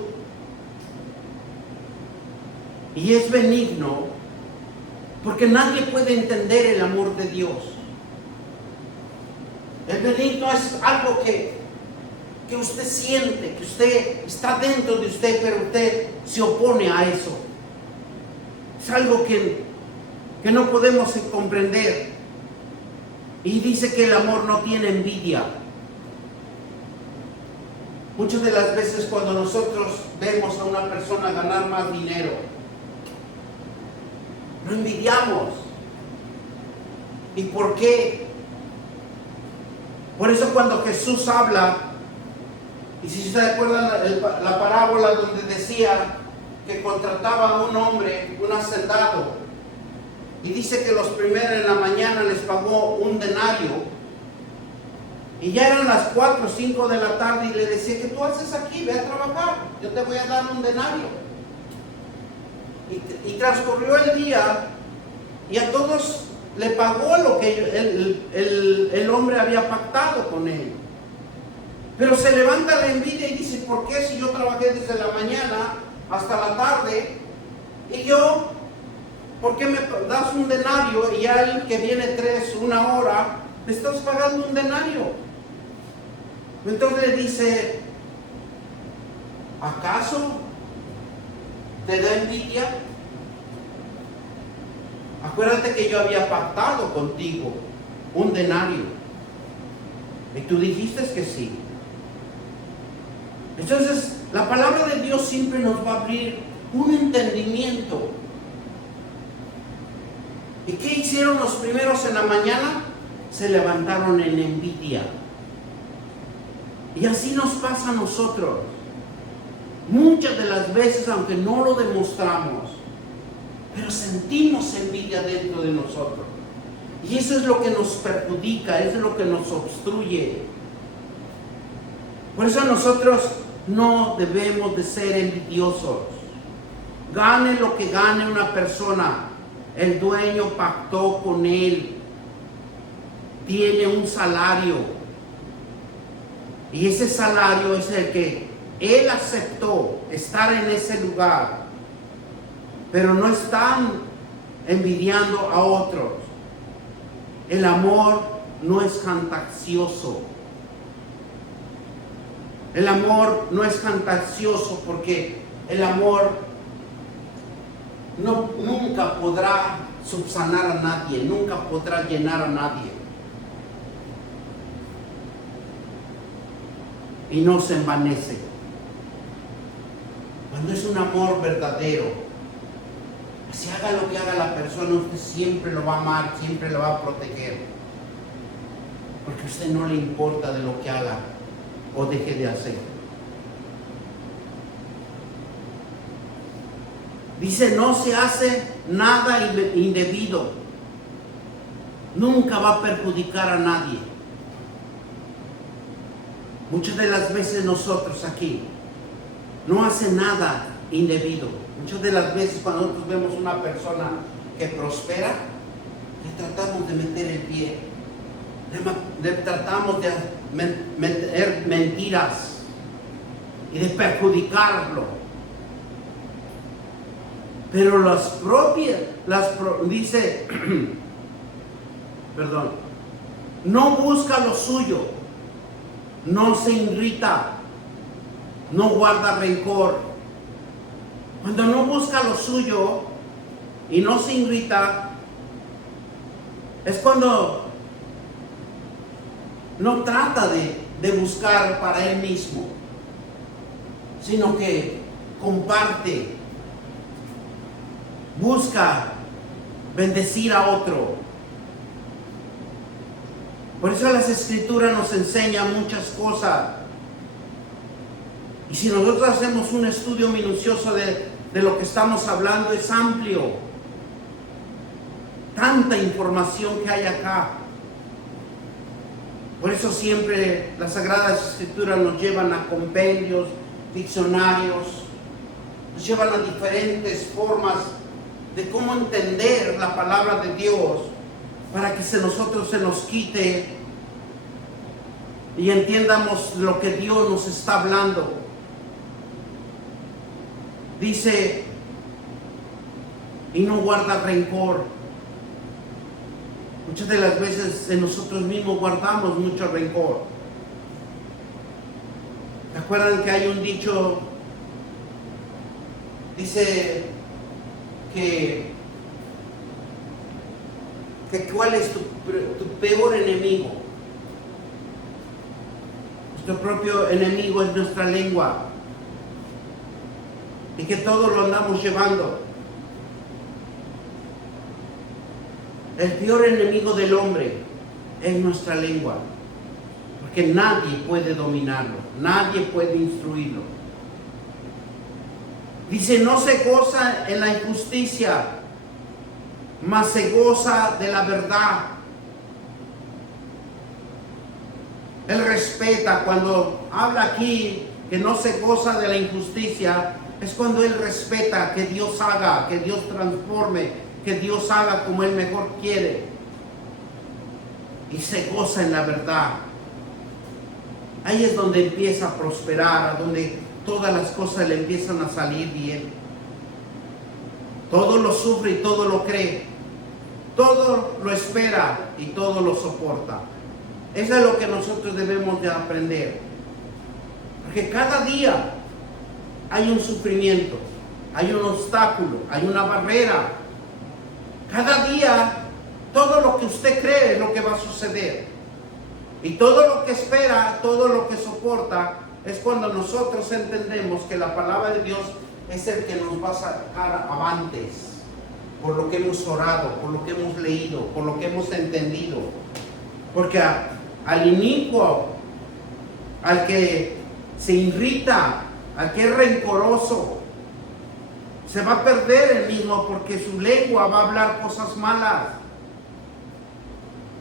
Y es benigno, porque nadie puede entender el amor de Dios. El benigno es algo que usted siente, que usted está dentro de usted, pero usted se opone a eso. Es algo que no podemos comprender. Y dice que el amor no tiene envidia. Muchas de las veces cuando nosotros vemos a una persona ganar más dinero, lo envidiamos. ¿Y por qué? Por eso cuando Jesús habla, y si se acuerdan la parábola donde decía que contrataba a un hombre, un hacendado, y dice que los primeros en la mañana les pagó un denario, y ya eran las 4 o 5 de la tarde, y le decía: ¿qué tú haces aquí? Ve a trabajar, yo te voy a dar un denario. Y transcurrió el día, y a todos le pagó lo que el hombre había pactado con él. Pero se levanta la envidia y dice: ¿por qué si yo trabajé desde la mañana hasta la tarde, y yo, por qué me das un denario, y a él que viene 1 hora, le estás pagando un denario? Entonces le dice: ¿acaso te da envidia? Acuérdate que yo había pactado contigo un denario, y tú dijiste que sí. Entonces, la palabra de Dios siempre nos va a abrir un entendimiento. ¿Y qué hicieron los primeros en la mañana? Se levantaron en envidia. Y así nos pasa a nosotros. Muchas de las veces, aunque no lo demostramos, pero sentimos envidia dentro de nosotros. Y eso es lo que nos perjudica, eso es lo que nos obstruye. Por eso nosotros no debemos de ser envidiosos. Gane lo que gane una persona, el dueño pactó con él, tiene un salario, y ese salario es el que él aceptó estar en ese lugar, pero no están envidiando a otros. El amor no es fantasioso. El amor no es fantasioso, porque el amor nunca podrá subsanar a nadie, nunca podrá llenar a nadie. Y no se envanece. Cuando es un amor verdadero, si haga lo que haga la persona, usted siempre lo va a amar, siempre lo va a proteger. Porque a usted no le importa de lo que haga o deje de hacer. Dice, no se hace nada indebido. Nunca va a perjudicar a nadie. Muchas de las veces nosotros aquí no hace nada indebido. Muchas de las veces cuando nosotros vemos una persona que prospera, le tratamos de meter el pie. Le tratamos de meter mentiras y de perjudicarlo. Pero dice, perdón, no busca lo suyo, no se irrita, no guarda rencor. Cuando no busca lo suyo y no se irrita, es cuando no trata de buscar para él mismo, sino que comparte, busca bendecir a otro. Por eso las Escrituras nos enseñan muchas cosas. Y si nosotros hacemos un estudio minucioso de lo que estamos hablando, es amplio. Tanta información que hay acá. Por eso siempre las Sagradas Escrituras nos llevan a compendios, diccionarios, nos llevan a diferentes formas de cómo entender la palabra de Dios, para que nosotros se nos quite y entiendamos lo que Dios nos está hablando. Dice, y no guarda rencor. Muchas de las veces en nosotros mismos guardamos mucho rencor. ¿Se acuerdan que hay un dicho? Dice que ¿cuál es tu peor enemigo? Nuestro propio enemigo es nuestra lengua. Y que todo lo andamos llevando. El peor enemigo del hombre es nuestra lengua. Porque nadie puede dominarlo. Nadie puede instruirlo. Dice, no se goza en la injusticia, mas se goza de la verdad. Él respeta. Cuando habla aquí que no se goza de la injusticia, es cuando él respeta que Dios haga, que Dios transforme, que Dios haga como él mejor quiere. Y se goza en la verdad. Ahí es donde empieza a prosperar, donde todas las cosas le empiezan a salir bien. Todo lo sufre y todo lo cree. Todo lo espera y todo lo soporta. Eso es lo que nosotros debemos de aprender. Porque cada día hay un sufrimiento, hay un obstáculo, hay una barrera. Cada día, todo lo que usted cree es lo que va a suceder. Y todo lo que espera, todo lo que soporta, es cuando nosotros entendemos que la palabra de Dios es el que nos va a sacar avantes. Por lo que hemos orado, por lo que hemos leído, por lo que hemos entendido. Porque al inicuo, al que se irrita, al que es rencoroso, se va a perder el mismo, porque su lengua va a hablar cosas malas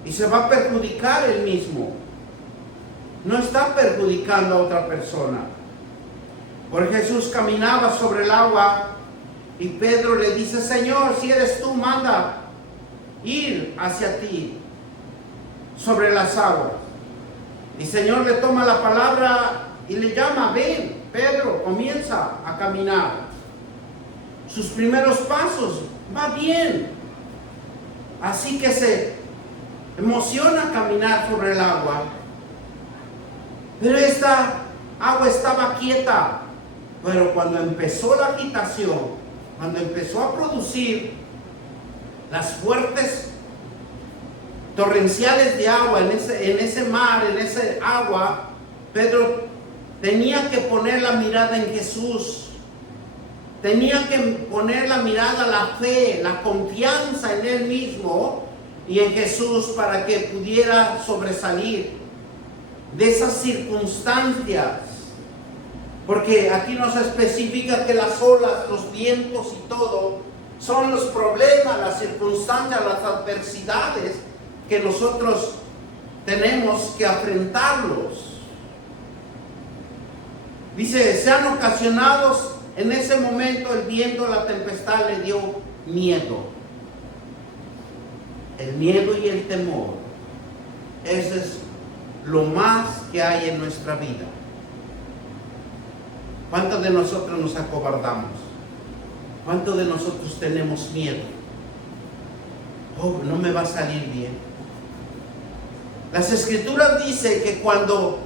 y se va a perjudicar el mismo. No está perjudicando a otra persona. Porque Jesús caminaba sobre el agua y Pedro le dice, Señor, si eres tú, manda ir hacia ti sobre las aguas. Y el Señor le toma la palabra y le llama, ven, Pedro, comienza a caminar. Sus primeros pasos, va bien. Así que se emociona caminar sobre el agua. Pero esta agua estaba quieta. Pero cuando empezó la agitación, cuando empezó a producir las fuertes torrenciales de agua en ese mar, en ese agua, Pedro tenía que poner la mirada en Jesús. tenía que poner la mirada, la fe, la confianza en él mismo y en Jesús para que pudiera sobresalir de esas circunstancias. Porque aquí nos especifica que las olas, los vientos y todo son los problemas, las circunstancias, las adversidades que nosotros tenemos que afrontarlos. Dice, sean ocasionados. En ese momento el viento, la tempestad le dio miedo. El miedo y el temor. Eso es lo más que hay en nuestra vida. ¿Cuántos de nosotros nos acobardamos? ¿Cuántos de nosotros tenemos miedo? Oh, no me va a salir bien. Las Escrituras dicen que cuando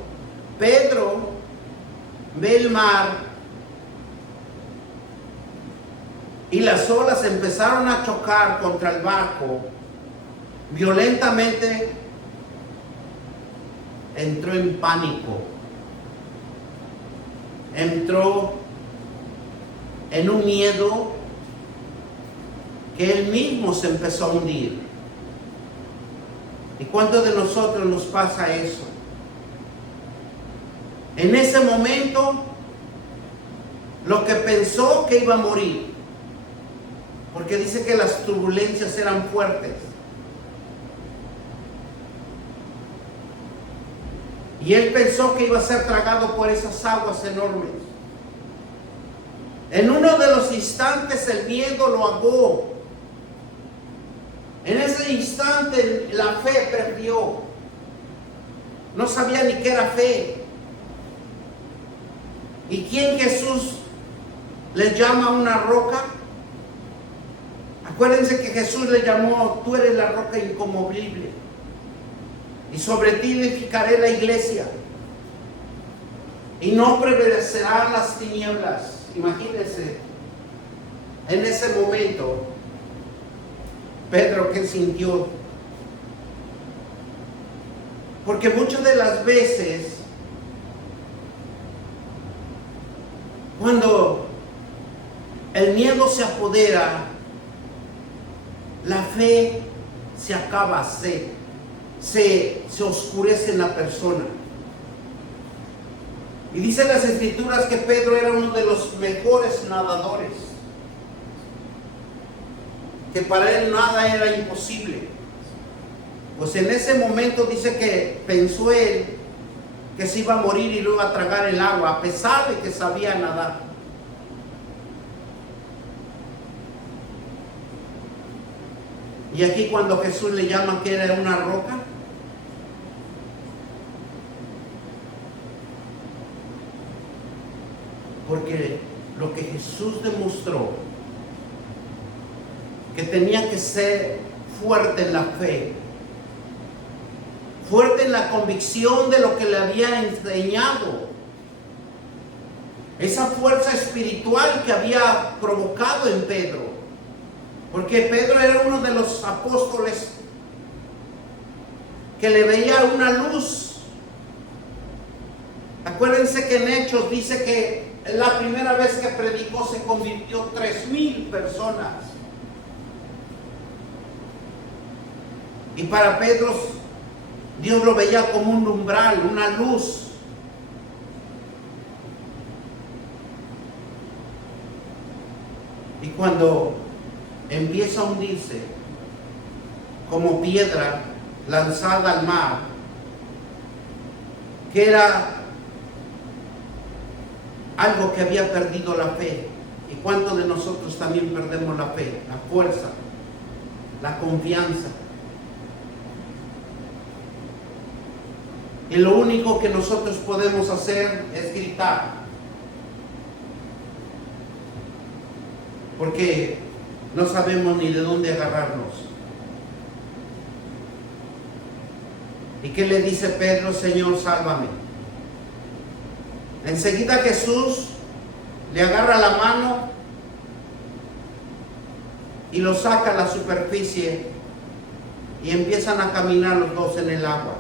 Pedro ve el mar y las olas empezaron a chocar contra el barco, violentamente entró en pánico. Entró en un miedo que él mismo se empezó a hundir. ¿Y cuántos de nosotros nos pasa eso? En ese momento, lo que pensó que iba a morir, porque dice que las turbulencias eran fuertes. Y él pensó que iba a ser tragado por esas aguas enormes. En uno de los instantes el miedo lo ahogó. En ese instante la fe perdió. No sabía ni qué era fe. ¿Y quién Jesús le llama una roca? Acuérdense que Jesús le llamó, tú eres la roca inconmovible, y sobre ti edificaré la iglesia, y no prevalecerán las tinieblas. Imagínense, en ese momento, Pedro, ¿qué sintió? Porque muchas de las veces, cuando el miedo se apodera, la fe se acaba, se oscurece en la persona. Y dicen las Escrituras que Pedro era uno de los mejores nadadores, que para él nada era imposible. Pues en ese momento dice que pensó él que se iba a morir y lo iba a tragar el agua, a pesar de que sabía nadar. Y aquí cuando Jesús le llama que era una roca, porque lo que Jesús demostró, que tenía que ser fuerte en la fe, fuerte en la convicción de lo que le había enseñado, esa fuerza espiritual que había provocado en Pedro. Porque Pedro era uno de los apóstoles que le veía una luz. Acuérdense que en Hechos dice que la primera vez que predicó se convirtió 3,000 personas. Y para Pedro, Dios lo veía como un umbral, una luz. Y cuando empieza a hundirse como piedra lanzada al mar, que era algo que había perdido la fe. ¿Y cuántos de nosotros también perdemos la fe, la fuerza, la confianza? Y lo único que nosotros podemos hacer es gritar, porque no sabemos ni de dónde agarrarnos. ¿Y qué le dice Pedro? Señor, sálvame. Enseguida Jesús le agarra la mano y lo saca a la superficie y empiezan a caminar los dos en el agua.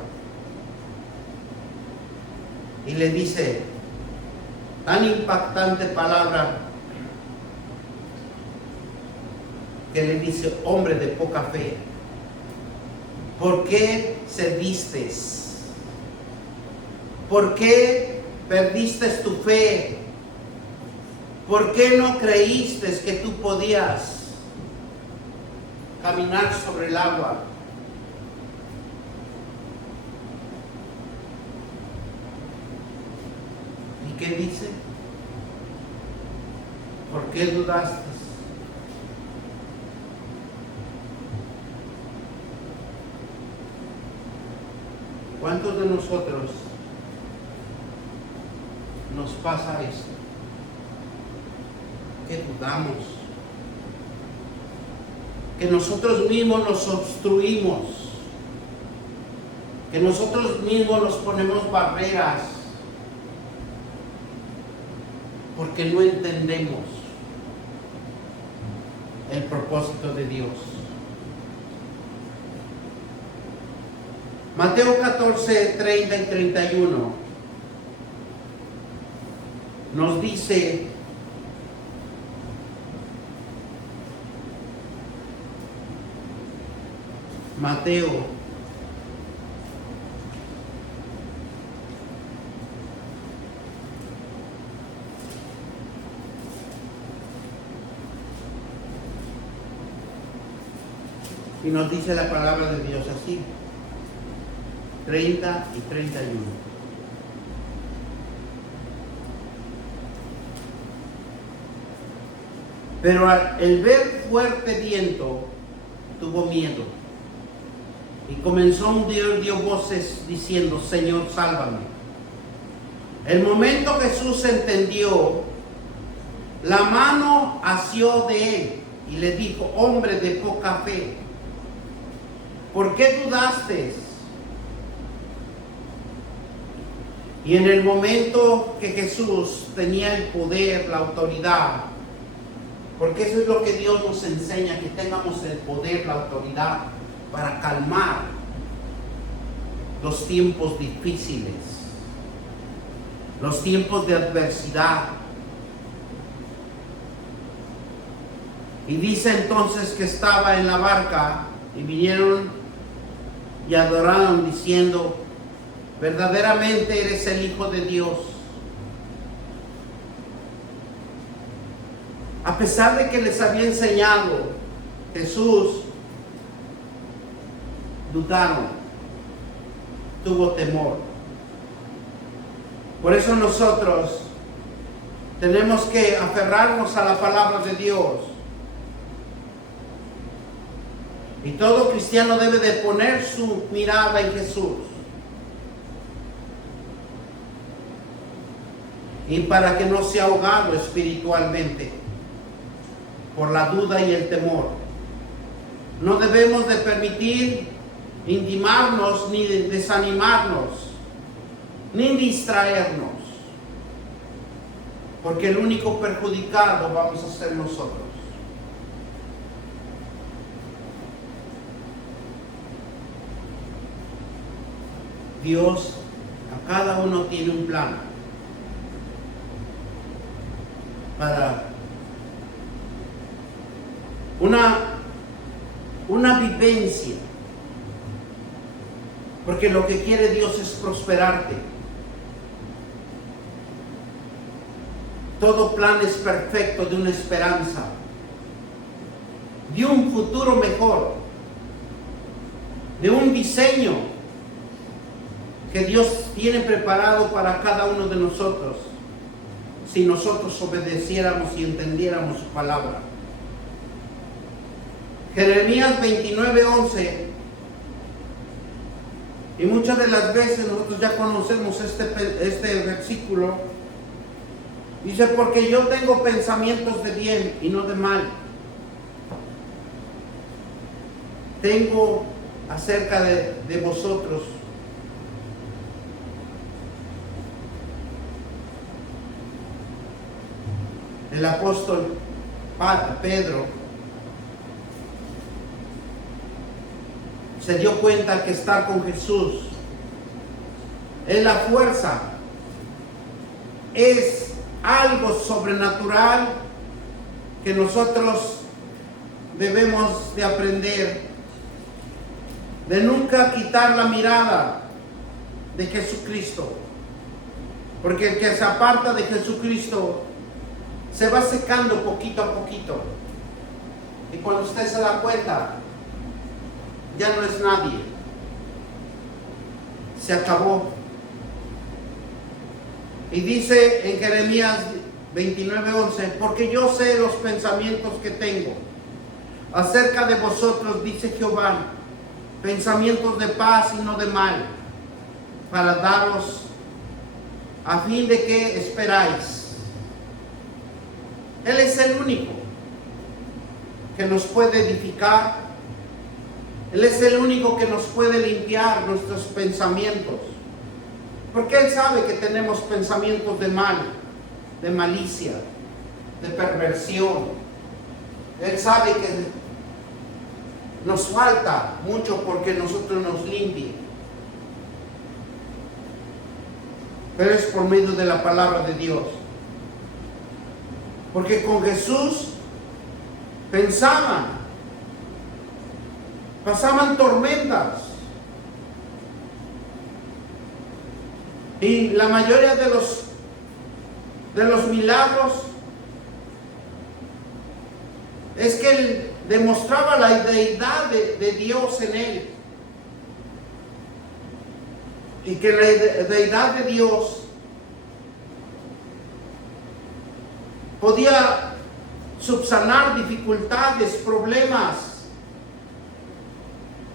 Y le dice tan impactante palabra que le dice, hombre de poca fe, ¿por qué cediste? ¿Por qué perdiste tu fe? ¿Por qué no creíste que tú podías caminar sobre el agua? ¿Y qué dice? ¿Por qué dudaste? ¿Cuántos de nosotros nos pasa esto? Que dudamos, que nosotros mismos nos obstruimos, que nosotros mismos nos ponemos barreras porque no entendemos el propósito de Dios. Mateo 14, 30 y 31 nos dice: Mateo y nos dice la palabra de Dios así, 30 y 31. Pero al ver fuerte viento, tuvo miedo y comenzó a hundir, dio voces diciendo: Señor, sálvame. El momento Jesús entendió, la mano asió de él y le dijo: hombre de poca fe, ¿por qué dudaste? Y en el momento que Jesús tenía el poder, la autoridad, porque eso es lo que Dios nos enseña, que tengamos el poder, la autoridad para calmar los tiempos difíciles, los tiempos de adversidad. Y dice entonces que estaba en la barca y vinieron y adoraron diciendo: verdaderamente eres el Hijo de Dios. A pesar de que les había enseñado Jesús, dudaron, tuvo temor. Por eso nosotros tenemos que aferrarnos a la palabra de Dios. Y todo cristiano debe de poner su mirada en Jesús. Y para que no sea ahogado espiritualmente por la duda y el temor. No debemos de permitir intimarnos, ni desanimarnos, ni distraernos, porque el único perjudicado vamos a ser nosotros. Dios a cada uno tiene un plan para una vivencia, porque lo que quiere Dios es prosperarte. Todo plan es perfecto de una esperanza, de un futuro mejor, de un diseño que Dios tiene preparado para cada uno de nosotros, si nosotros obedeciéramos y entendiéramos su palabra. Jeremías 29:11, y muchas de las veces nosotros ya conocemos este versículo. Dice: porque yo tengo pensamientos de bien y no de mal. Tengo acerca de vosotros el apóstol Pedro se dio cuenta que estar con Jesús es la fuerza, es algo sobrenatural que nosotros debemos de aprender de nunca quitar la mirada de Jesucristo, porque el que se aparta de Jesucristo se va secando poquito a poquito, y cuando usted se da cuenta ya no es nadie, se acabó. Y dice en Jeremías 29:11, porque yo sé los pensamientos que tengo acerca de vosotros, dice Jehová, pensamientos de paz y no de mal, para daros a fin de que esperáis. Él es el único que nos puede edificar. Él es el único que nos puede limpiar nuestros pensamientos, porque Él sabe que tenemos pensamientos de mal, de malicia, de perversión. Él sabe que nos falta mucho porque nosotros nos limpie, pero es por medio de la palabra de Dios, porque con Jesús pasaban tormentas, y la mayoría de los milagros es que Él demostraba la deidad de Dios en Él, y que la deidad de Dios podía subsanar dificultades, problemas.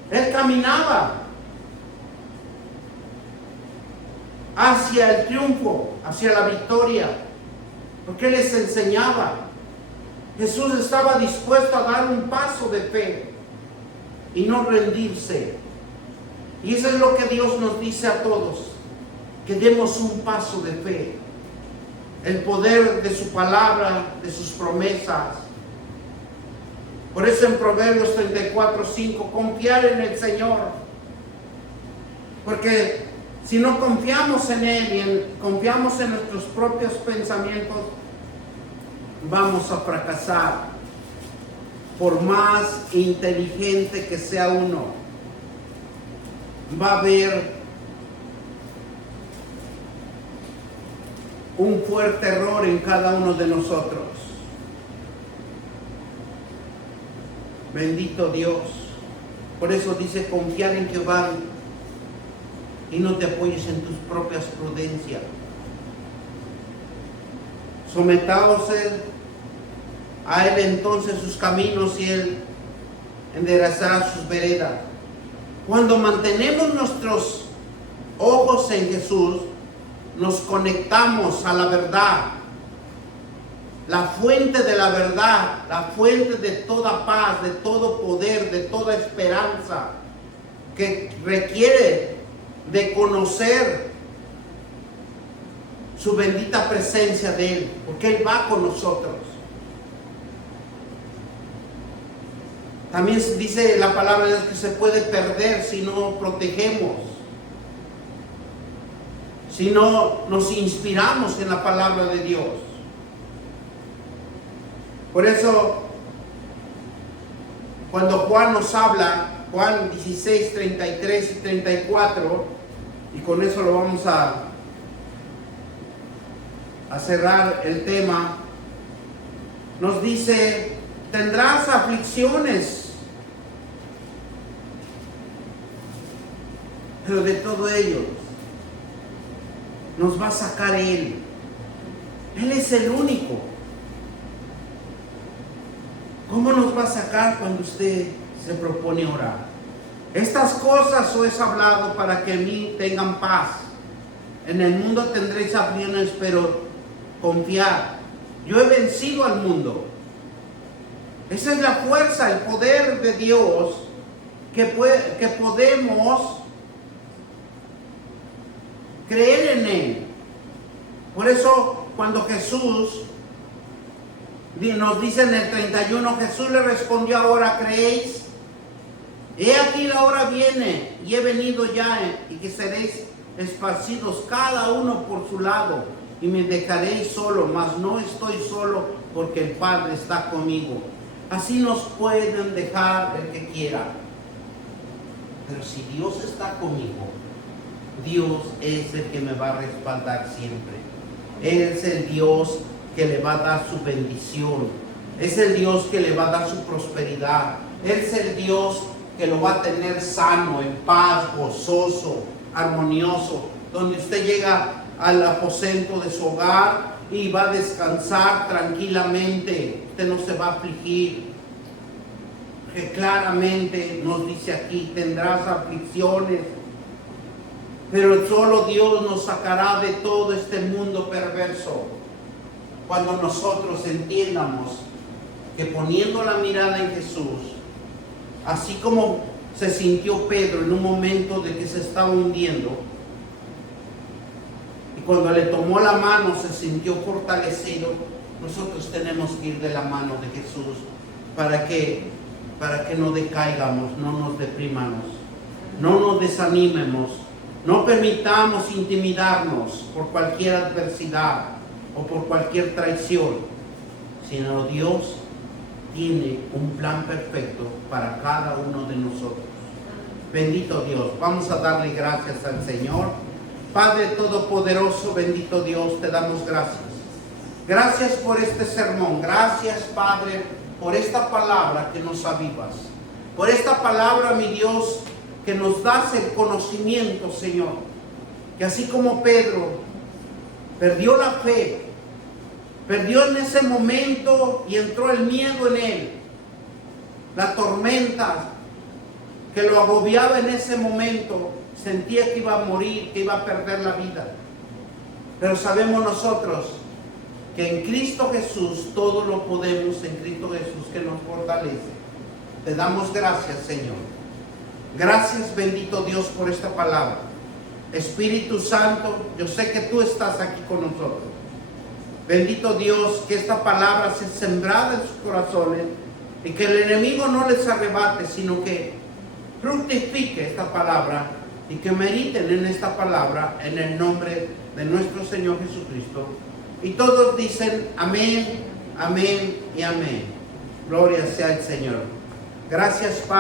Él caminaba hacia el triunfo, hacia la victoria, porque Él les enseñaba. Jesús estaba dispuesto a dar un paso de fe y no rendirse. Y eso es lo que Dios nos dice a todos, que demos un paso de fe. El poder de su palabra, de sus promesas. Por eso en Proverbios 34:5, confiar en el Señor. Porque si no confiamos en Él y confiamos en nuestros propios pensamientos, vamos a fracasar. Por más inteligente que sea uno, va a haber un fuerte error en cada uno de nosotros. Bendito Dios. Por eso dice, confiar en Jehová y no te apoyes en tus propias prudencias. Sometaos a Él entonces sus caminos, y Él enderezará sus veredas. Cuando mantenemos nuestros ojos en Jesús, nos conectamos a la verdad, la fuente de la verdad, la fuente de toda paz, de todo poder, de toda esperanza, que requiere de conocer su bendita presencia de Él, porque Él va con nosotros. También dice la palabra de Dios que se puede perder si no protegemos, si no nos inspiramos en la palabra de Dios. Por eso, cuando Juan nos habla, Juan 16, 33 y 34, y con eso lo vamos a cerrar el tema, nos dice, tendrás aflicciones, pero de todo ello nos va a sacar Él. Él es el único. ¿Cómo nos va a sacar cuando usted se propone orar? Estas cosas os he hablado para que en mí tengan paz. En el mundo tendréis aflicciones, pero confiad, yo he vencido al mundo. Esa es la fuerza, el poder de Dios que podemos creer en Él. Por eso cuando Jesús nos dice en el 31, Jesús le respondió, ahora creéis. He aquí la hora viene y he venido ya, y que seréis esparcidos cada uno por su lado, y me dejaréis solo, mas no estoy solo, porque el Padre está conmigo. Así nos pueden dejar el que quiera. Pero si Dios está conmigo, Dios es el que me va a respaldar siempre. Él es el Dios que le va a dar su bendición. Es el Dios que le va a dar su prosperidad. Él es el Dios que lo va a tener sano, en paz, gozoso, armonioso. Donde usted llega al aposento de su hogar y va a descansar tranquilamente. Usted no se va a afligir. Que claramente nos dice aquí, tendrás aflicciones, pero solo Dios nos sacará de todo este mundo perverso. Cuando nosotros entiendamos que poniendo la mirada en Jesús, así como se sintió Pedro en un momento de que se estaba hundiendo, y cuando le tomó la mano se sintió fortalecido, nosotros tenemos que ir de la mano de Jesús para que no decaigamos, no nos deprimamos, no nos desanimemos, no permitamos intimidarnos por cualquier adversidad o por cualquier traición, sino Dios tiene un plan perfecto para cada uno de nosotros. Bendito Dios, vamos a darle gracias al Señor. Padre Todopoderoso, bendito Dios, te damos gracias. Gracias por este sermón, gracias Padre por esta palabra que nos avivas, por esta palabra, mi Dios, que nos das el conocimiento, Señor, que así como Pedro perdió la fe, perdió en ese momento y entró el miedo en él, la tormenta que lo agobiaba en ese momento, sentía que iba a morir, que iba a perder la vida. Pero sabemos nosotros que en Cristo Jesús todo lo podemos, en Cristo Jesús que nos fortalece. Te damos gracias, Señor. Gracias, bendito Dios, por esta palabra. Espíritu Santo, yo sé que tú estás aquí con nosotros. Bendito Dios, que esta palabra sea sembrada en sus corazones y que el enemigo no les arrebate, sino que fructifique esta palabra y que mediten en esta palabra en el nombre de nuestro Señor Jesucristo. Y todos dicen amén, amén y amén. Gloria sea al Señor. Gracias, Padre.